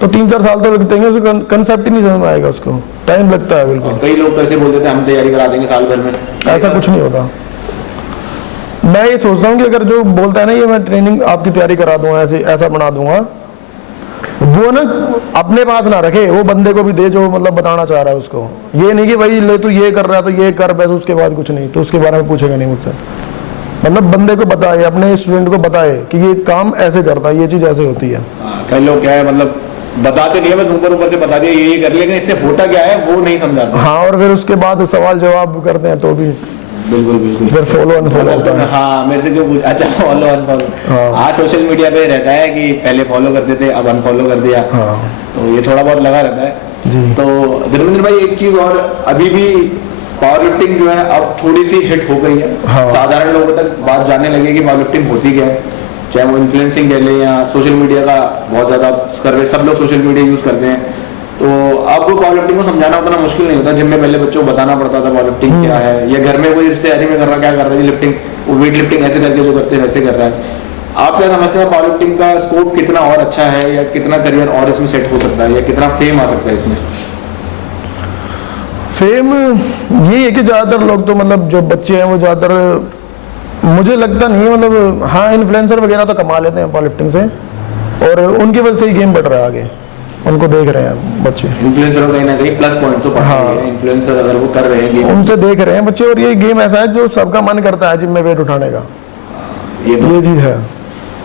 तो 3-4 साल तो लगते हैं, उसको कंसेप्ट ही नहीं समझ में आएगा, उसको टाइम लगता है बिल्कुल। और कई लोग तो ऐसे बोल देते हैं हम तैयारी करा देंगे साल भर में, ऐसा कुछ नहीं होता। मैं ये सोचता हूँ कि अगर जो बोलता है ना ये मैं ट्रेनिंग आपकी तैयारी करा दूंगा, ऐसे ऐसा बना दूंगा, वो ना अपने पास ना रखे, वो बंदे को भी दे जो मतलब बताना चाह रहा है उसको। ये नहीं कि भाई ले तू ये कर रहा है तो ये कर, बस उसके बाद कुछ नहीं, तो उसके बारे में पूछेगा नहीं मुझसे। मतलब बंदे को बताए, अपने स्टूडेंट को बताए कि ये काम ऐसे करता है, ये चीज ऐसे होती है। कई लोग क्या है मतलब बताते नहीं है, बस ऊपर ऊपर से बता दिया ये कर, लेकिन इससे होता क्या है वो नहीं समझाते। हाँ, और फिर उसके बाद सवाल जवाब करते हैं तो भी बिल्कुल बिल्कुल फिर फॉलो अनफॉलो होता है। हाँ, मेरे से क्यों पूछ, अच्छा फॉलो अनफॉलो। हाँ। आज सोशल मीडिया पे रहता है कि पहले फॉलो करते थे अब अनफॉलो कर दिया, हाँ तो ये थोड़ा बहुत लगा रहता है जी। तो धर्मेंद्र भाई एक चीज और, अभी भी पावर लिफ्टिंग जो है अब थोड़ी सी हिट हो गई है। हाँ। साधारण लोगों तक बात जाने लगी कि पावर लिफ्टिंग होती क्या है, चाहे वो इन्फ्लुएंसिंग कह ले या सोशल मीडिया का बहुत ज्यादा कर रहे, सब लोग सोशल मीडिया यूज करते हैं। तो आपको पावर लिफ्टिंग को समझाना उतना मुश्किल नहीं होता, जिम में पहले बच्चों को बताना पड़ता था पावर लिफ्टिंग क्या है, या घर में कोई रिश्तेदारी में कर रहा क्या कर रहा है लिफ्टिंग, वो वेट लिफ्टिंग ऐसे करके जो करते हैं वैसे कर रहा है। आप क्या समझते हैं पावर लिफ्टिंग का स्कोप कितना और अच्छा है, या कितना करियर और इसमें सेट हो सकता है, या कितना फेम आ सकता है इसमें? फेम ये है कि ज्यादातर लोग तो मतलब जो बच्चे हैं वो ज्यादातर मुझे लगता नहीं है, मतलब हाँ इन्फ्लुएंसर वगैरह तो कमा लेते हैं पावर लिफ्टिंग से, और उनकी वजह से ही गेम बढ़ रहा है आगे, उनको देख रहे हैं बच्चे। इन्फ्लुएंसर कहीं ना कहीं प्लस पॉइंट तो पड़ता है, इन्फ्लुएंसर अगर वो कर रहे हैं गेम, उनसे देख रहे हैं बच्चे, और ये गेम ऐसा है जो सबका मन करता है जिम में वेट उठाने का, ये तो ये चीज है।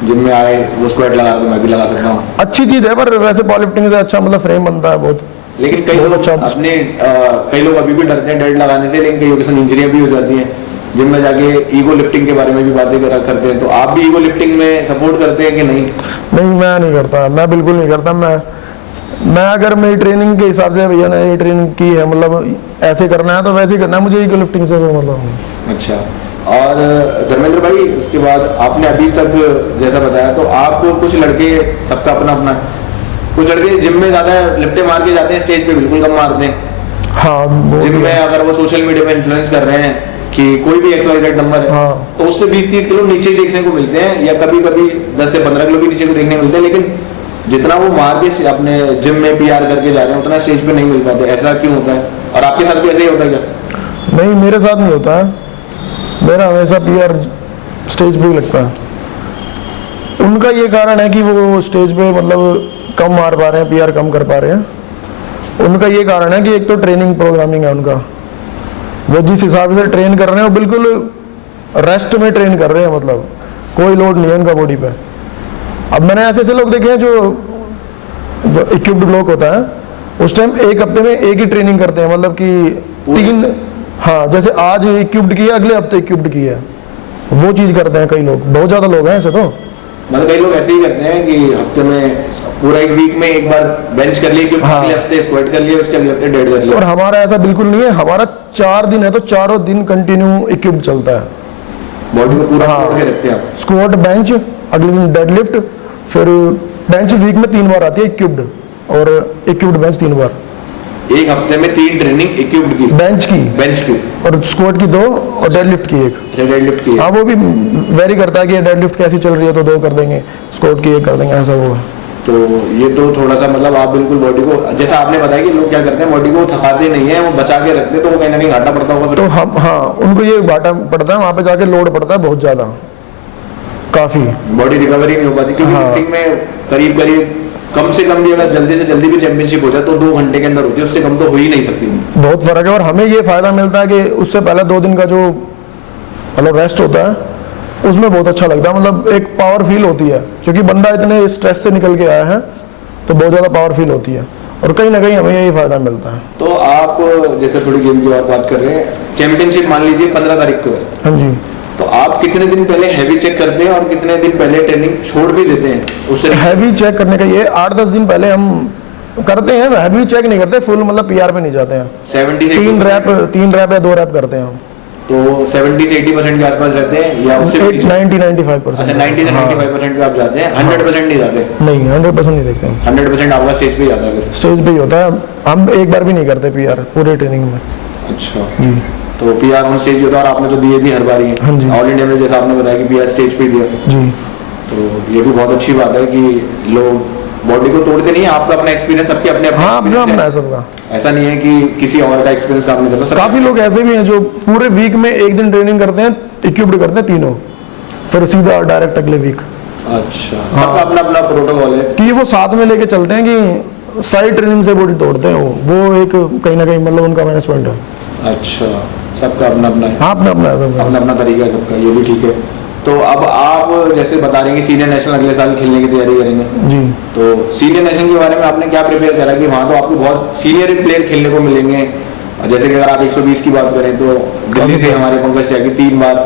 जिम में आए वो स्क्वाट लगा रहा तो मैं भी लगा सकता हूँ, अच्छी चीज है, पर वैसे पावर लिफ्टिंग से अच्छा मतलब फ्रेम बनता है बहुत। लेकिन कई बहुत लोग अच्छा। अपने कई लोग अभी भी डरते हैं डेड लगाने से, लेकिन कई ओकेजन इंजरियां भी हो जाती हैं। जिम में जाके ईगो लिफ्टिंग के बारे में भी बातें करते हैं, तो आप भी ईगो लिफ्टिंग में सपोर्ट करते हैं कि नहीं? नहीं, मैं नहीं करता, मैं बिल्कुल नहीं करता। मैं अगर मेरी ट्रेनिंग के हिसाब से भैया ने ये ट्रेनिंग की है, मतलब ऐसे करना है तो वैसे ही करना है, मुझे ईगो लिफ्टिंग से मतलब। अच्छा, और धर्मेंद्र भाई उसके बाद आपने अभी तक जैसा बताया, तो आप कुछ लड़के, सबका अपना अपना, कुछ लड़के जिम में ज्यादा लिफ्टें मार के जाते हैं, स्टेज पे बिल्कुल कम मारते हैं। हाँ, जिम में अगर वो सोशल मीडिया पे इन्फ्लुएंस कर रहे हैं कि कोई भी XYZ नंबर है, हाँ। तो उससे 20-30 किलो नीचे देखने को मिलते हैं, या कभी कभी 10 से 15 किलो भी नीचे को देखने को मिलते हैं, लेकिन जितना वो मार के अपने जिम में PR करके जा रहे हैं उतना स्टेज पे नहीं मिल पाते। ऐसा क्यों होता है, और आपके साथ भी ऐसा ही होता है क्या? नहीं, मेरे साथ नहीं होता है, मेरा हमेशा PR स्टेज पे ही लगता है। उनका ये कारण है कि वो स्टेज पे मतलब कम मार पा रहे हैं, PR कम कर पा रहे हैं। उनका ये कारण है कि एक तो ट्रेनिंग प्रोग्रामिंग है उनका, वो जिस हिसाब से ट्रेन कर रहे हैं वो बिल्कुल रेस्ट में ट्रेन कर रहे हैं, मतलब कोई लोड नहीं है उनका बॉडी पे। अब मैंने ऐसे ऐसे लोग देखे हैं जो इक्विप्ड ब्लॉक होता है, उस टाइम एक हफ्ते में एक ही ट्रेनिंग करते हैं, मतलब कि 3, हाँ जैसे आज इक्विप्ड किया अगले हफ्ते इक्विप्ड किया, वो चीज करते हैं कई लोग, बहुत ज्यादा लोग हैं ऐसे तो। मतलब कई लोग ऐसे ही करते हैं कि हफ्ते में पूरा एक वीक में एक बार बेंच कर लिया, हाँ। अगले हफ्ते स्क्वाट कर लिया, उसके अगले हफ्ते डेड कर लिया। और हमारा ऐसा बिल्कुल नहीं है, हमारा 4 दिन है तो चारों दिन कंटिन्यू इक्विप्ड चलता है, बॉडी को पूरा हाँ। तोड़ के रखते हैं आप। स्क्वाट, बेंच, अगले दिन डेडलिफ्ट, फिर बेंच वीक में 3 बार आती है इक्विप्ड, और इक्विप्ड बेंच 3 बार। एक हफ्ते में 3 ट्रेनिंग इक्विप्ड की, बेंच की और स्क्वाट की 2 और डेडलिफ्ट की 1। डेडलिफ्ट की। हाँ, वो भी वेरी करता है कि डेडलिफ्ट कैसी चल रही है तो 2 कर देंगे, स्क्वाट की 1 कर देंगे, ऐसा वो है। तो ये तो थोड़ा सा मतलब आप बिल्कुल बॉडी को, जैसा आपने बताया कि लोग क्या करते हैं बॉडी को थकाते नहीं है, वो बचा के रखते हैं, तो वो कहीं ना कहीं घाटा पड़ता होगा। तो हम, हाँ उनको ये घाटा पड़ता है, वहाँ पे जाके लोड पड़ता है बहुत ज्यादा, काफी बॉडी रिकवरी नहीं हो पाती, क्योंकि हाँ। लिफ्टिंग में करीब करीब कम से कम भी अगर जल्दी से जल्दी भी चैंपियनशिप हो जाए तो 2 घंटे के अंदर होती है, उससे कम तो हो ही नहीं सकती। बहुत फर्क है, और हमें ये फायदा मिलता है कि उससे पहले 2 दिन का जो मतलब रेस्ट होता है उसमें बहुत अच्छा लगता है, मतलब एक पावर फील होती है, क्योंकि बंदा इतने स्ट्रेस से निकल के आया है तो बहुत ज्यादा पावर फील होती है, और कहीं ना कहीं हमें यही फायदा मिलता है। तो आप जैसे थोड़ी गेम की और बात कर रहे हैं, चैंपियनशिप मान लीजिए 15 तारीख को है, हाँ जी। तो आप कितने दिन पहले हैवी चेक करते हैं और कितने दिन पहले ट्रेनिंग छोड़ भी देते हैं? उससे हैवी चेक करने का ये 8-10 दिन पहले हम करते हैं, हैवी चेक नहीं करते, फुल मतलब PR पे नहीं जाते हैं। 70 से 3 रैप या 2 रैप करते हैं हम, तो 70 से 80% के आसपास रहते हैं, या उससे भी? 90-95%। अच्छा, 90 से 95% पे आप जाते हैं, 100% नहीं जाते? नहीं, 100% नहीं देखते हैं, 100% आपका स्टेज पे ही जाता है फिर? स्टेज पे ही होता है, हम एक बार भी नहीं करते PR पूरे ट्रेनिंग में। अच्छा, जी तो PR ऑन स्टेज होता है, और आपने तो दिए भी हर बार ही हाँ जी। ऑल इंडिया में, जैसा आपने बताया कि PR स्टेज पे ही दिया, जी। तो ये भी बहुत अच्छी बात है कि लोग बॉडी को तोड़ते नहीं है, आपका अपना एक्सपीरियंस, सबके अपने अपने हाँ, अपना experience अपना है। है सबका। ऐसा नहीं है कि किसी और का एक्सपीरियंस काम नहीं करता। काफी लोग ऐसे भी हैं जो पूरे वीक में एक दिन ट्रेनिंग करते हैं, इक्विप्ड करते हैं तीनों, फिर सीधा डायरेक्ट अगले वीक। अच्छा, सबका अपना अपना प्रोटोकॉल है। कि वो साथ में लेके चलते हैं कि साइड ट्रेनिंग से बॉडी तोड़ते हैं, वो एक कहीं ना कहीं मतलब उनका मैनेजमेंट है। अच्छा, सबका अपना अपना है, हाँ, अपना अपना है सबका। अपना अपना तरीका है सबका, ये भी ठीक है। तो अब आप जैसे बता रहे हैं कि सीनियर नेशनल अगले साल खेलने की तैयारी करेंगे, जी। तो सीनियर नेशनल के बारे में आपने क्या प्रिपेयर करा कि वहाँ तो आपको बहुत सीनियर प्लेयर खेलने को मिलेंगे? जैसे कि अगर आप 120 की बात करें तो दिल्ली से हमारे पंकज त्यागी 3 बार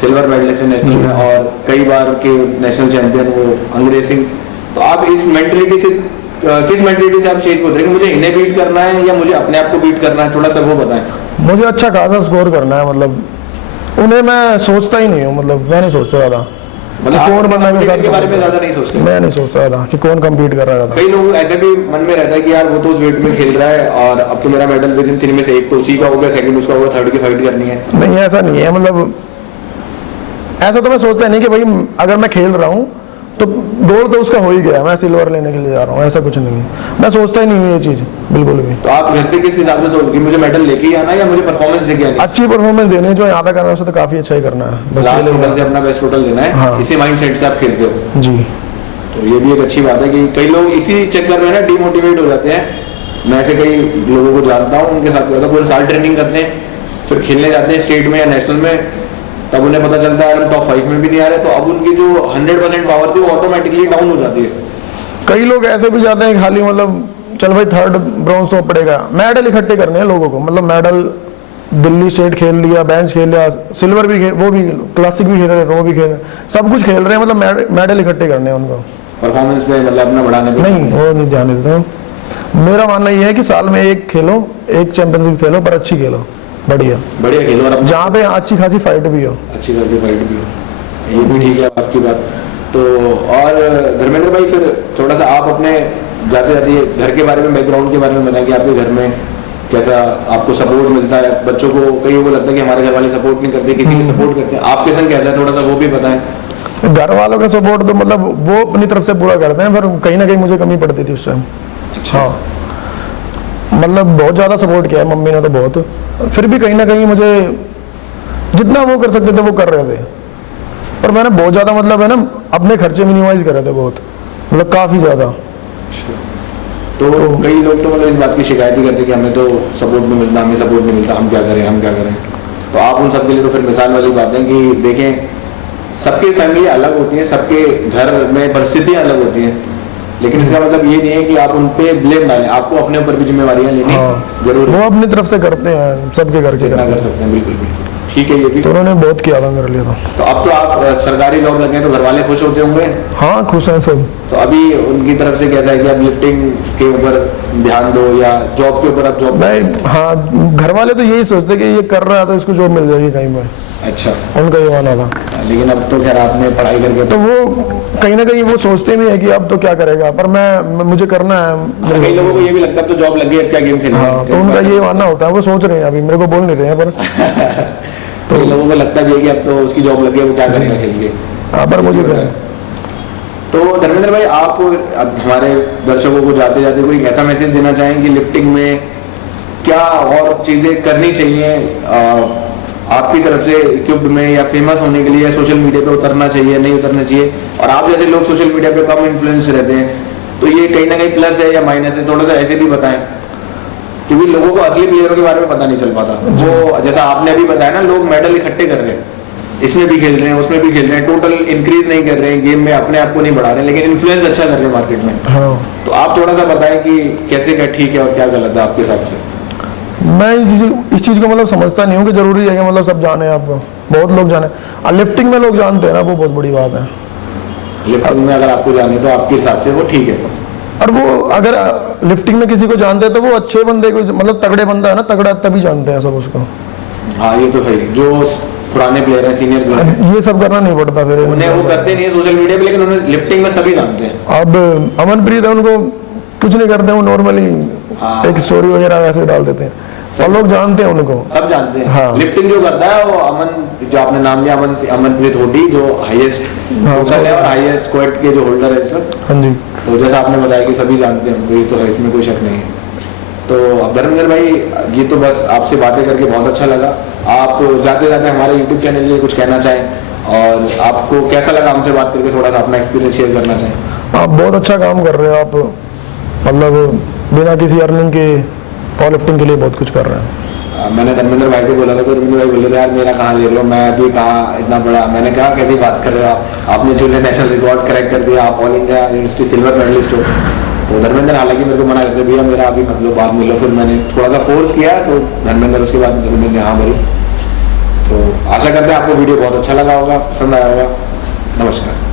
सिल्वर मेडलिस्ट नेशनल में और कई बार के नेशनल चैंपियन वो अंग्रेज सिंह। तो आप इस मेंटलिटी से किस मेंटलिटी से आप स्टेज पे उतरे कि मुझे इन्हें बीट करना है या मुझे अपने आप को बीट करना है? थोड़ा सा वो बताएं। मुझे अच्छा खासा स्कोर करना है, मतलब उन्हें मैं सोचता ही नहीं हूँ, मतलब मैं नहीं सोचता ज्यादा मतलब कौन आप बंदा मेरे साथ के बारे में ज्यादा नहीं सोचते? मैं नहीं सोचता ज्यादा कि कौन कम्पीट कर रहा है ज्यादा। कई लोग ऐसे भी मन में रहता है कि यार वो तो उस वेट में खेल रहा है और अब तो मेरा मेडल विद इन 3 में से एक तो उसी का होगा, सेकंड उसका होगा, थर्ड की फाइट करनी है। नहीं, ऐसा नहीं है, मतलब ऐसा तो मैं सोचता नहीं कि भाई अगर मैं खेल रहा हूँ तो गोल्ड तो उसका हो ही गया, मैं सिल्वर लेने के लिए जा रहा हूँ, ऐसा कुछ नहीं है। मैं सोचता ही नहीं हूँ ये चीज बिल्कुल भी। तो आप घर से किस हिसाब से सोच कि मुझे मेडल लेके ही आना है या मुझे परफॉर्मेंस देके आनी है? अच्छी परफॉर्मेंस देनी है, जो यहाँ पे करना है उसे तो काफी अच्छा ही करना है, बस ये लास्ट टोटल से लेना अपना बेस्ट टोटल देना है, हाँ। इसी माइंडसेट से आप खेलते हो। है। जी। तो ये भी एक अच्छी बात है कि कई लोग इसी चक्कर में ना डिमोटिवेट हो जाते हैं। मैं ऐसे कई लोगों को जानता हूँ, उनके साथ पूरे साल ट्रेनिंग करते हैं, फिर खेलने जाते हैं स्टेट में या नेशनल में, तब उन्हें पता चलता है हम टॉप 5 में भी नहीं आ रहे, तो अब उनकी जो 100% पावर थी वो ऑटोमेटिकली डाउन हो जाती है। कई लोग ऐसे भी जाते हैं खाली मतलब चल भाई थर्ड ब्रॉन्ज तो पड़ेगा, मेडल इकट्ठे करने हैं लोगों को, मतलब मेडल दिल्ली स्टेट खेल लिया, बेंच खेल लिया, सिल्वर भी खेल, वो भी क्लासिक भी खेल रहे हैं, वो भी खेल रहे हैं, सब कुछ खेल रहे हैं, मतलब मेडल इकट्ठे करने हैं उनको। परफॉर्मेंस पे मतलब अपना बढ़ाने पे नहीं, वो नहीं ध्यान देता हूँ। मेरा मानना ये है कि साल में एक खेलो, एक चैंपियनशिप खेलो, पर अच्छी खेलो, बढ़िया बढ़िया खेलो और अपना जहाँ पे अच्छी खासी फाइट भी हो। अच्छी खासी फाइट भी हो, ये भी ठीक है आपकी बात। तो और धर्मेंद्र भाई, फिर थोड़ा सा आप अपने जाते जाते घर के बारे में, बैकग्राउंड के बारे में बताएं कि आपके घर में कैसा आपको सपोर्ट मिलता है? बच्चों को कई को लगता है कि हमारे घर वाले सपोर्ट नहीं करते, किसी के सपोर्ट करते हैं, आपके संग कैसा है? थोड़ा सा वो भी बताएं। घर वालों का सपोर्ट तो मतलब वो अपनी तरफ से पूरा करते हैं, पर कहीं ना कहीं मुझे कमी पड़ती थी उस टाइम। अच्छा। हाँ, मतलब बहुत ज्यादा सपोर्ट किया है मम्मी ने तो बहुत, फिर भी कहीं ना कहीं मुझे जितना वो कर सकते थे वो कर रहे थे, पर मैंने बहुत ज्यादा मतलब है ना अपने खर्चे मिनिमाइज कर रहे थे बहुत, मतलब काफी ज्यादा। तो कई लोग तो मतलब इस बात की शिकायत ही करते कि हमें तो सपोर्ट नहीं मिलता, हमें सपोर्ट नहीं मिलता, हम क्या करें, हम क्या करें। तो आप उन सबके लिए तो फिर मिसाल वाली बात है कि देखें, सबकी फैमिली अलग होती है, सबके घर में परिस्थितियां अलग होती हैं, लेकिन इसका मतलब ये नहीं है कि आप उन पे ब्लेम डालें, आपको अपने ऊपर भी जिम्मेवारियां लेनी जरूर वो अपनी तरफ से करते हैं, सबके घर के जितना कर सकते हैं। बिल्कुल बिल्कुल ठीक है, ये भी। तो उन्होंने बहुत किया था मेरे लिए तो अब तो आप सरकारी जॉब लगे हैं तो घर वाले खुश होते होंगे? हाँ, खुश हैं सब। तो अभी उनकी तरफ से कैसा है कि आप लिफ्टिंग के ऊपर ध्यान दो या जॉब के ऊपर आप जॉब? नहीं, हाँ, घर वाले तो यही सोचते कि ये कर रहा है तो इसको जॉब मिल जाएगी कहीं पर, अच्छा, उनका ये मानना था। लेकिन अब तो खैर आपने पढ़ाई करके तो वो कहीं ना कहीं वो सोचते भी है कि अब तो क्या करेगा, पर मुझे करना है। कई लोगों को ये भी लगता है तो जॉब लग गई, अब क्या गेम खेलना है? हाँ, तो उनका ये मानना होता है, वो सोच रहे हैं, अभी मेरे को बोल नहीं रहे हैं, पर तो लोगों को लगता भी है कि अब तो उसकी जॉब लग गई, वो क्या करेगा खेल के। हाँ, पर मुझे क्या है। तो धर्मेंद्र भाई, आप अब हमारे दर्शकों को जाते जाते कोई ऐसा मैसेज देना चाहेंगे कि लिफ्टिंग में क्या और चीजें करनी चाहिए आपकी तरफ से, इक्विप्ड में, या फेमस होने के लिए सोशल मीडिया पे उतरना चाहिए, नहीं उतरना चाहिए? और आप जैसे लोग सोशल मीडिया पे कम इन्फ्लुएंस रहते हैं, तो ये कहीं ना कहीं प्लस है या माइनस है? थोड़ा सा ऐसे भी बताएं, क्योंकि लोगों को असली प्लेयरों के बारे में पता नहीं चल पाता। वो जैसा आपने अभी बताया ना, लोग मेडल इकट्ठे कर रहे हैं, इसमें भी खेल रहे हैं, उसमें भी खेल रहे हैं, टोटल इंक्रीज नहीं कर रहे हैं गेम में, अपने आप को नहीं बढ़ा रहे हैं, लेकिन इन्फ्लुएंस अच्छा कर रहे हैं मार्केट में। हाँ, तो आप थोड़ा सा बताएं कि कैसे क्या ठीक है और क्या गलत है आपके हिसाब से? मैं इस चीज को मतलब समझता नहीं हूँ कि जरूरी है कि मतलब सब जाने, आपको बहुत लोग जाने, और लिफ्टिंग में लोग जानते हैं ना, वो बहुत बड़ी बात है। लिफ्टिंग में अगर आपको जाने तो आपके हिसाब से वो ठीक है, और वो अगर लिफ्टिंग में किसी को जानते हैं तो वो अच्छे बंदे को, मतलब तगड़े बंदा है ना, तगड़ा तभी जानते हैं सब उसको। हाँ ये तो है, जो पुराने प्लेयर हैं, सीनियर प्लेयर हैं, ये सब करना नहीं पड़ता फिर उन्हें वो करते नहीं है सोशल मीडिया पे, लेकिन उन्हें लिफ्टिंग में सभी जानते हैं। अब अमनप्रीत है, उनको कुछ नहीं करते, वो नॉर्मली हाँ। एक स्टोरी वगैरह वैसे डाल देते हैं, और लोग जानते हैं उनको। सब जानते हैं। हाँ। लिफ्टिंग जो करता है वो अमन, जो आपने नाम लिया, अमनप्रीत होटी, जो हाईएस्ट टोटल है और हाईएस्ट स्क्वाड के जो होल्डर है इस वक्त। हाँ जी। तो जैसा आपने बताया कि सभी जानते हैं उनको, ये तो है, इसमें कोई शक नहीं है। तो अब धर्मेंद्र भाई, ये तो बस आपसे बातें करके बहुत अच्छा लगा। आप जाते जाते हमारे यूट्यूब चैनल के लिए कुछ कहना चाहें और आपको कैसा लगा हमसे बात करके, थोड़ा सा अपना एक्सपीरियंस शेयर करना चाहें। आप बहुत अच्छा काम कर रहे हो। आप मतलब बिना किसी अर्निंग के पावर लिफ्टिंग के लिए बहुत कुछ कर रहे हैं। मैंने धर्मेंद्र भाई को बोला था, तो धर्मेंद्र भाई बोले थे यार मेरा कहाँ ले रहे हो, मैं अभी कहाँ इतना बड़ा। मैंने कहा कैसी बात कर रहे हो आप, आपने जूनियर नेशनल रिकॉर्ड क्रैक कर दिया, आप all India university silver medallist हो। तो धर्मेंद्र हालांकि मेरे को मना करते, भैया मेरा अभी मतलब बाद मिलो। फिर मैंने थोड़ा सा फोर्स किया तो धर्मेंद्र उसके बाद धर्मेंद्र हाँ भरी। तो आशा करते हैं आपको वीडियो बहुत अच्छा लगा होगा, पसंद आया होगा। नमस्कार।